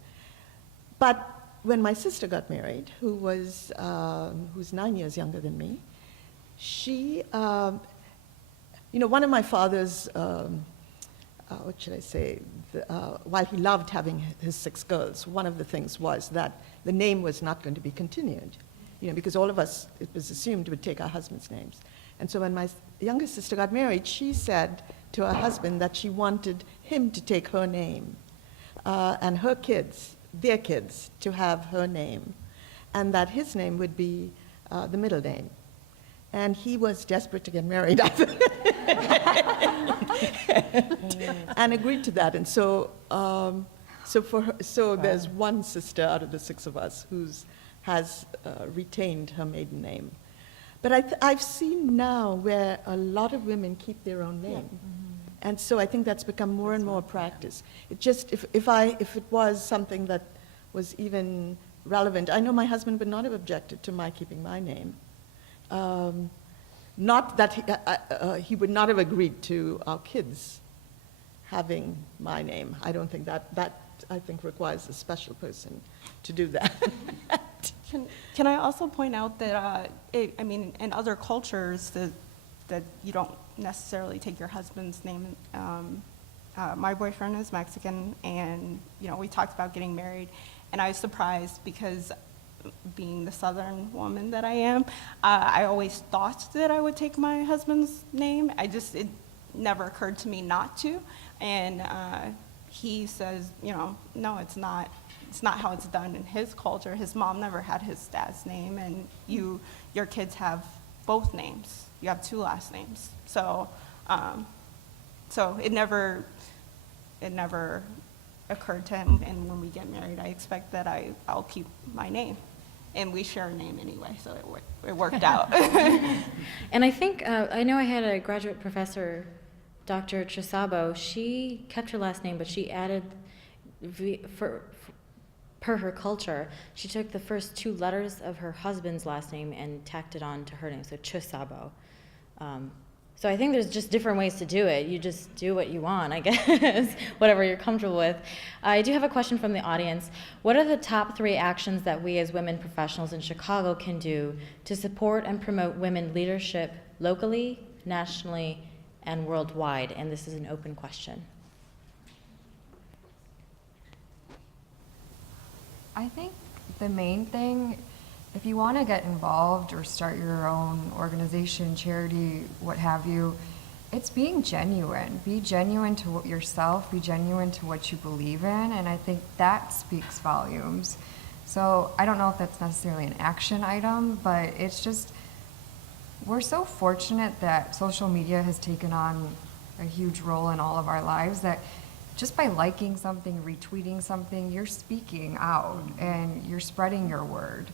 But when my sister got married, who's 9 years younger than me, she, one of my father's, what should I say, while he loved having his 6 girls, one of the things was that the name was not going to be continued, because all of us, it was assumed, would take our husband's names. And so when my younger sister got married, she said to her husband that she wanted him to take her name, and her kids, their kids, to have her name, and that his name would be the middle name. And he was desperate to get married, I think. And agreed to that. And so, there's one sister out of the 6 of us who has retained her maiden name. But I've seen now where a lot of women keep their own name. Yeah. Mm-hmm. And so I think that's become more and more practice. It just, if it was something that was even relevant, I know my husband would not have objected to my keeping my name. Not that he would not have agreed to our kids having my name. I don't think that I think requires a special person to do that. Can I also point out that, in other cultures that you don't necessarily take your husband's name. My boyfriend is Mexican, and, we talked about getting married, and I was surprised because being the Southern woman that I am, I always thought that I would take my husband's name. It never occurred to me not to. And he says, no, it's not how it's done in his culture. His mom never had his dad's name, and your kids have both names. You have 2 last names. So it never occurred to him. And when we get married, I expect that I'll keep my name. And we share a name anyway, so it worked out. And I think, I know I had a graduate professor, Dr. Chisabo. She kept her last name, but she added, per her culture, she took the first 2 letters of her husband's last name and tacked it on to her name, so Chisabo. So I think there's just different ways to do it. You just do what you want, I guess, whatever you're comfortable with. I do have a question from the audience. What are the top 3 actions that we as women professionals in Chicago can do to support and promote women leadership locally, nationally, and worldwide? And this is an open question. I think the main thing, if you want to get involved or start your own organization, charity, what have you, it's being genuine. Be genuine to yourself, be genuine to what you believe in, and I think that speaks volumes. So I don't know if that's necessarily an action item, but it's just, we're so fortunate that social media has taken on a huge role in all of our lives that just by liking something, retweeting something, you're speaking out and you're spreading your word.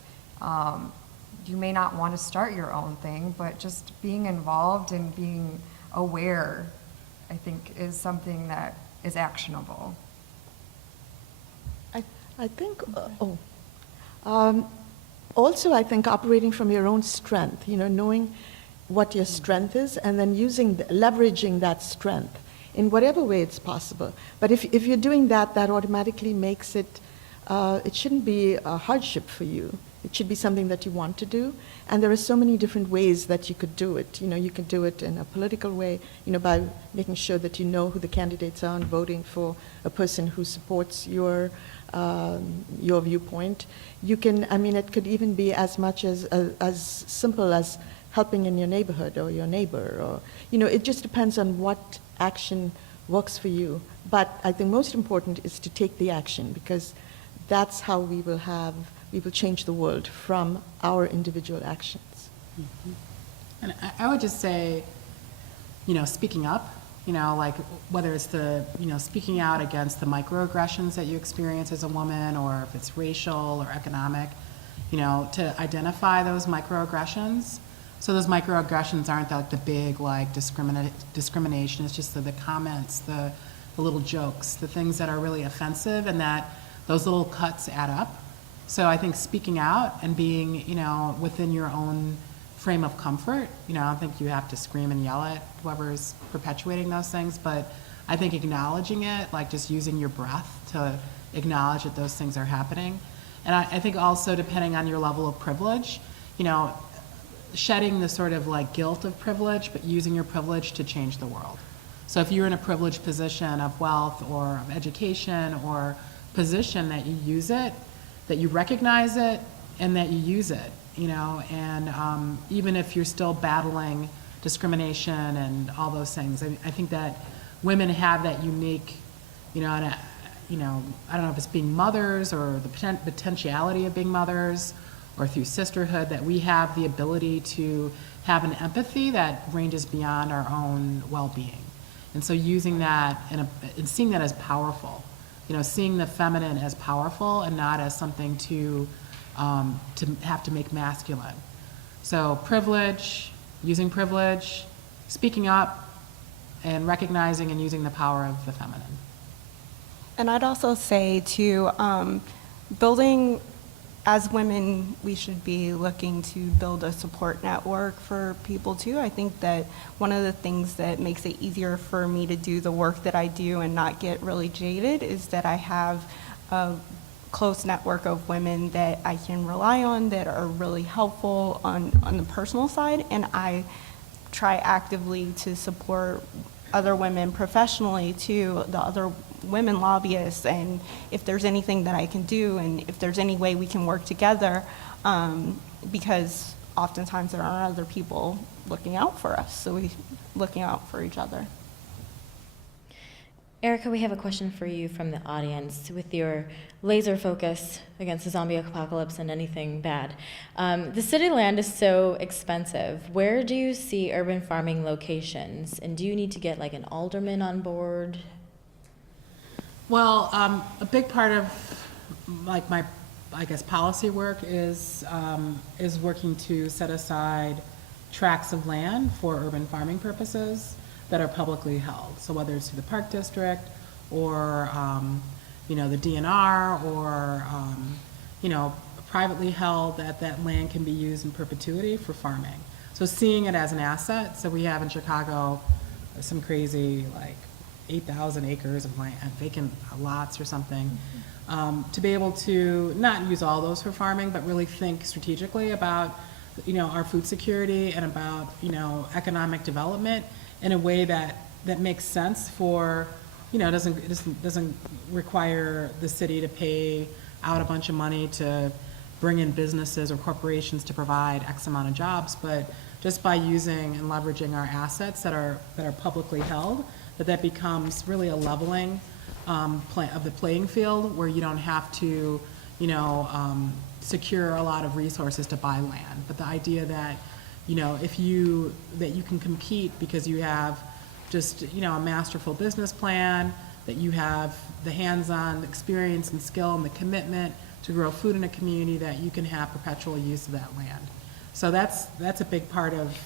You may not want to start your own thing, but just being involved and being aware, I think, is something that is actionable. I think, also I think operating from your own strength, knowing what your strength is and then leveraging that strength in whatever way it's possible. But if you're doing that, that automatically makes it, it shouldn't be a hardship for you. It should be something that you want to do. And there are so many different ways that you could do it. You can do it in a political way, by making sure that you know who the candidates are and voting for a person who supports your viewpoint. You can, it could even be as much as simple as helping in your neighborhood or your neighbor, or, it just depends on what action works for you. But I think most important is to take the action, because that's how we will change the world from our individual actions. Mm-hmm. And I would just say, speaking up, like whether it's speaking out against the microaggressions that you experience as a woman, or if it's racial or economic, to identify those microaggressions. So those microaggressions aren't like the big like discrimination. It's just the comments, the little jokes, the things that are really offensive, and that those little cuts add up. So I think speaking out and being, within your own frame of comfort, I don't think you have to scream and yell at whoever's perpetuating those things, but I think acknowledging it, like just using your breath to acknowledge that those things are happening. And I think also, depending on your level of privilege, shedding the sort of like guilt of privilege, but using your privilege to change the world. So if you're in a privileged position of wealth or of education or position, that you use it, that you recognize it, and that you use it, and even if you're still battling discrimination and all those things, I think that women have that unique, and I don't know if it's being mothers or the potentiality of being mothers, or through sisterhood, that we have the ability to have an empathy that ranges beyond our own well-being. And so using that and seeing that as powerful, seeing the feminine as powerful and not as something to have to make masculine. So privilege, using privilege, speaking up, and recognizing and using the power of the feminine. And I'd also say too, building, as women, we should be looking to build a support network for people too. I think that one of the things that makes it easier for me to do the work that I do and not get really jaded is that I have a close network of women that I can rely on, that are really helpful on the personal side, and I try actively to support other women professionally too, the other women lobbyists, and if there's anything that I can do, and if there's any way we can work together, because oftentimes there aren't other people looking out for us, so we're looking out for each other. Erica, we have a question for you from the audience. With your laser focus against the zombie apocalypse and anything bad, the city land is so expensive. Where do you see urban farming locations, and do you need to get like an alderman on board? Well, a big part of like my, I guess, policy work is working to set aside tracts of land for urban farming purposes that are publicly held. So whether it's through the Park District or, the DNR or, privately held, that land can be used in perpetuity for farming. So seeing it as an asset. So we have in Chicago some crazy like 8,000 acres of land, vacant lots or something, to be able to not use all those for farming, but really think strategically about, our food security and about, economic development in a way that makes sense for, doesn't require the city to pay out a bunch of money to bring in businesses or corporations to provide X amount of jobs, but just by using and leveraging our assets that are publicly held, that becomes really a leveling of the playing field, where you don't have to, secure a lot of resources to buy land. But the idea that, that you can compete because you have just, a masterful business plan, that you have the hands-on experience and skill and the commitment to grow food in a community, that you can have perpetual use of that land. So that's a big part of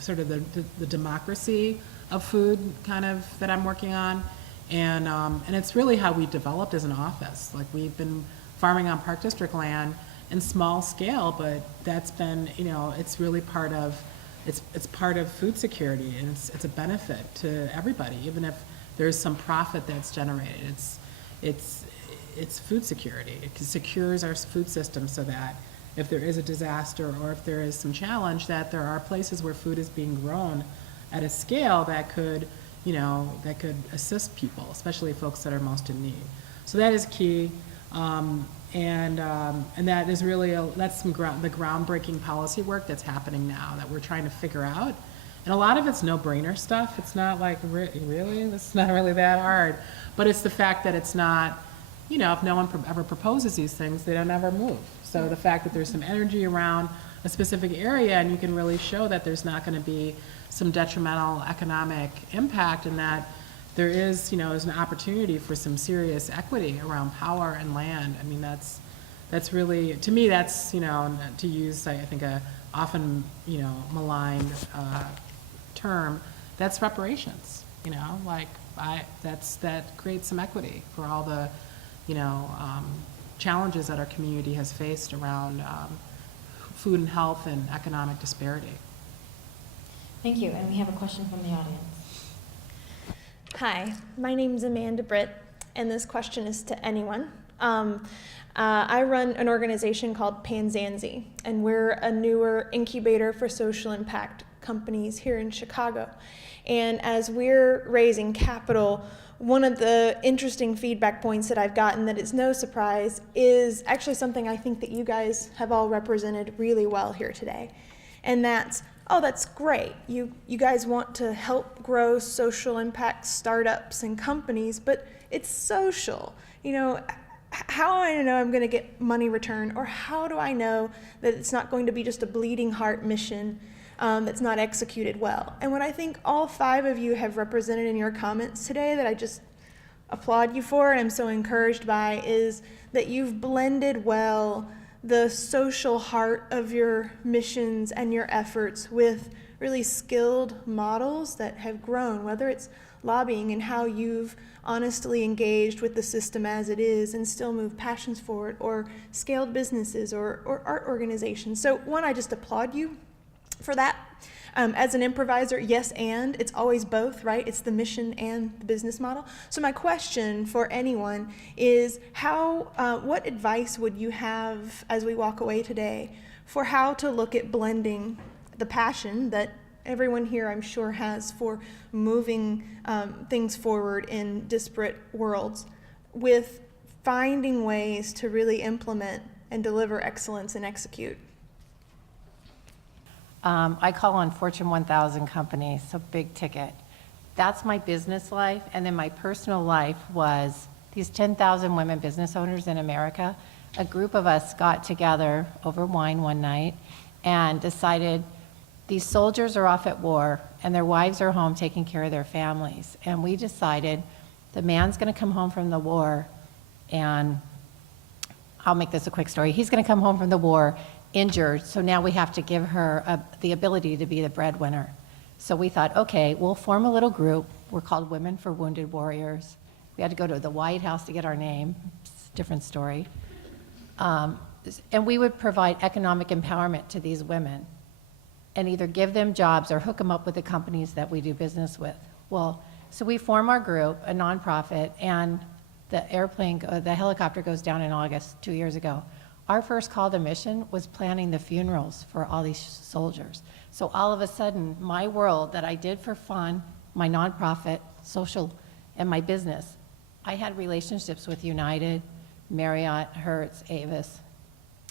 sort of the democracy of food kind of that I'm working on. And it's really how we developed as an office. Like, we've been farming on Park District land in small scale, but that's been, it's really part of, it's part of food security, and it's a benefit to everybody, even if there's some profit that's generated. It's food security. It secures our food system so that if there is a disaster or if there is some challenge, that there are places where food is being grown at a scale that could, that could assist people, especially folks that are most in need. So that is key, and that is really that's the groundbreaking policy work that's happening now that we're trying to figure out. And a lot of it's no-brainer stuff. It's not like really, this is not really that hard, but it's the fact that it's not, if no one ever proposes these things, they don't ever move. So the fact that there's some energy around a specific area, and you can really show that there's not going to be some detrimental economic impact, and that there is, there's an opportunity for some serious equity around power and land. I mean, that's really, to me, that's, to use, I think, a often, maligned term, that's reparations, that creates some equity for all the, challenges that our community has faced around food and health and economic disparity. Thank you, and we have a question from the audience. Hi, my name's Amanda Britt, and this question is to anyone. I run an organization called Panzanzi, and we're a newer incubator for social impact companies here in Chicago. And as we're raising capital, one of the interesting feedback points that I've gotten that is no surprise is actually something I think that you guys have all represented really well here today. And that's, oh, that's great. You guys want to help grow social impact startups and companies, but it's social. How am I to know I'm going to get money return, or how do I know that it's not going to be just a bleeding heart mission that's not executed well? And what I think all 5 of you have represented in your comments today that I just applaud you for and I'm so encouraged by is that you've blended well the social heart of your missions and your efforts with really skilled models that have grown, whether it's lobbying and how you've honestly engaged with the system as it is and still move passions forward, or scaled businesses or art organizations. So one, I just applaud you for that. As an improviser, yes, and it's always both, right? It's the mission and the business model. So my question for anyone is what advice would you have as we walk away today for how to look at blending the passion that everyone here, I'm sure, has for moving things forward in disparate worlds with finding ways to really implement and deliver excellence and execute? I call on Fortune 1000 companies, so big ticket. That's my business life, and then my personal life was these 10,000 women business owners in America. A group of us got together over wine one night and decided these soldiers are off at war and their wives are home taking care of their families. And we decided the man's gonna come home from the war, and I'll make this a quick story. He's gonna come home from the war injured, so now we have to give her the ability to be the breadwinner. So we thought, okay, we'll form a little group. We're called Women for Wounded Warriors. We had to go to the White House to get our name. It's a different story. And we would provide economic empowerment to these women and either give them jobs or hook them up with the companies that we do business with. Well, so we form our group, a nonprofit, and the helicopter goes down in August 2 years ago. Our first call to mission was planning the funerals for all these soldiers. So all of a sudden, my world that I did for fun, my nonprofit, social, and my business, I had relationships with United, Marriott, Hertz, Avis.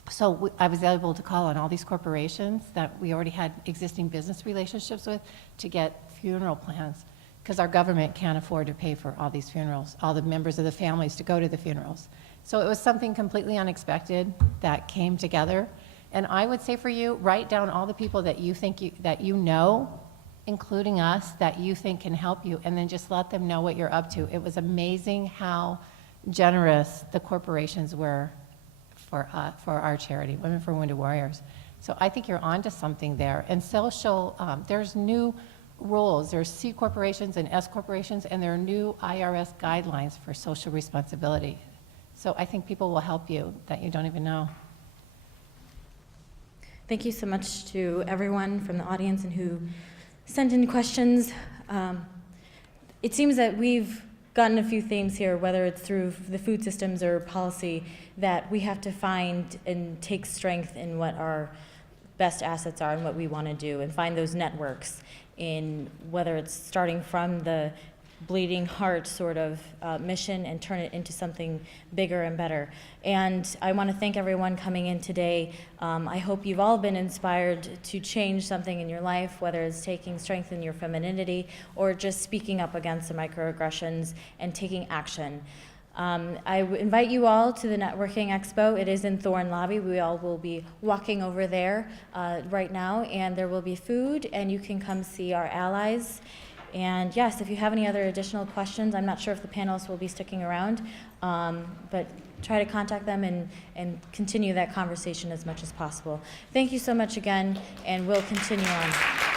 So I was able to call on all these corporations that we already had existing business relationships with to get funeral plans, because our government can't afford to pay for all these funerals, all the members of the families to go to the funerals. So it was something completely unexpected that came together. And I would say for you, write down all the people that you think that you know, including us, that you think can help you, and then just let them know what you're up to. It was amazing how generous the corporations were for our charity, Women for Wounded Warriors. So I think you're onto something there. And social, there's new rules. There's C corporations and S corporations, and there are new IRS guidelines for social responsibility. So I think people will help you that you don't even know. Thank you so much to everyone from the audience and who sent in questions. It seems that we've gotten a few themes here, whether it's through the food systems or policy, that we have to find and take strength in what our best assets are and what we want to do, and find those networks in whether it's starting from the bleeding heart sort of mission and turn it into something bigger and better. And I want to thank everyone coming in today. I hope you've all been inspired to change something in your life, whether it's taking strength in your femininity or just speaking up against the microaggressions and taking action. I invite you all to the Networking Expo. It is in Thorne Lobby. We all will be walking over there right now, and there will be food, and you can come see our allies. And yes, if you have any other additional questions, I'm not sure if the panelists will be sticking around, but try to contact them and continue that conversation as much as possible. Thank you so much again, and we'll continue on.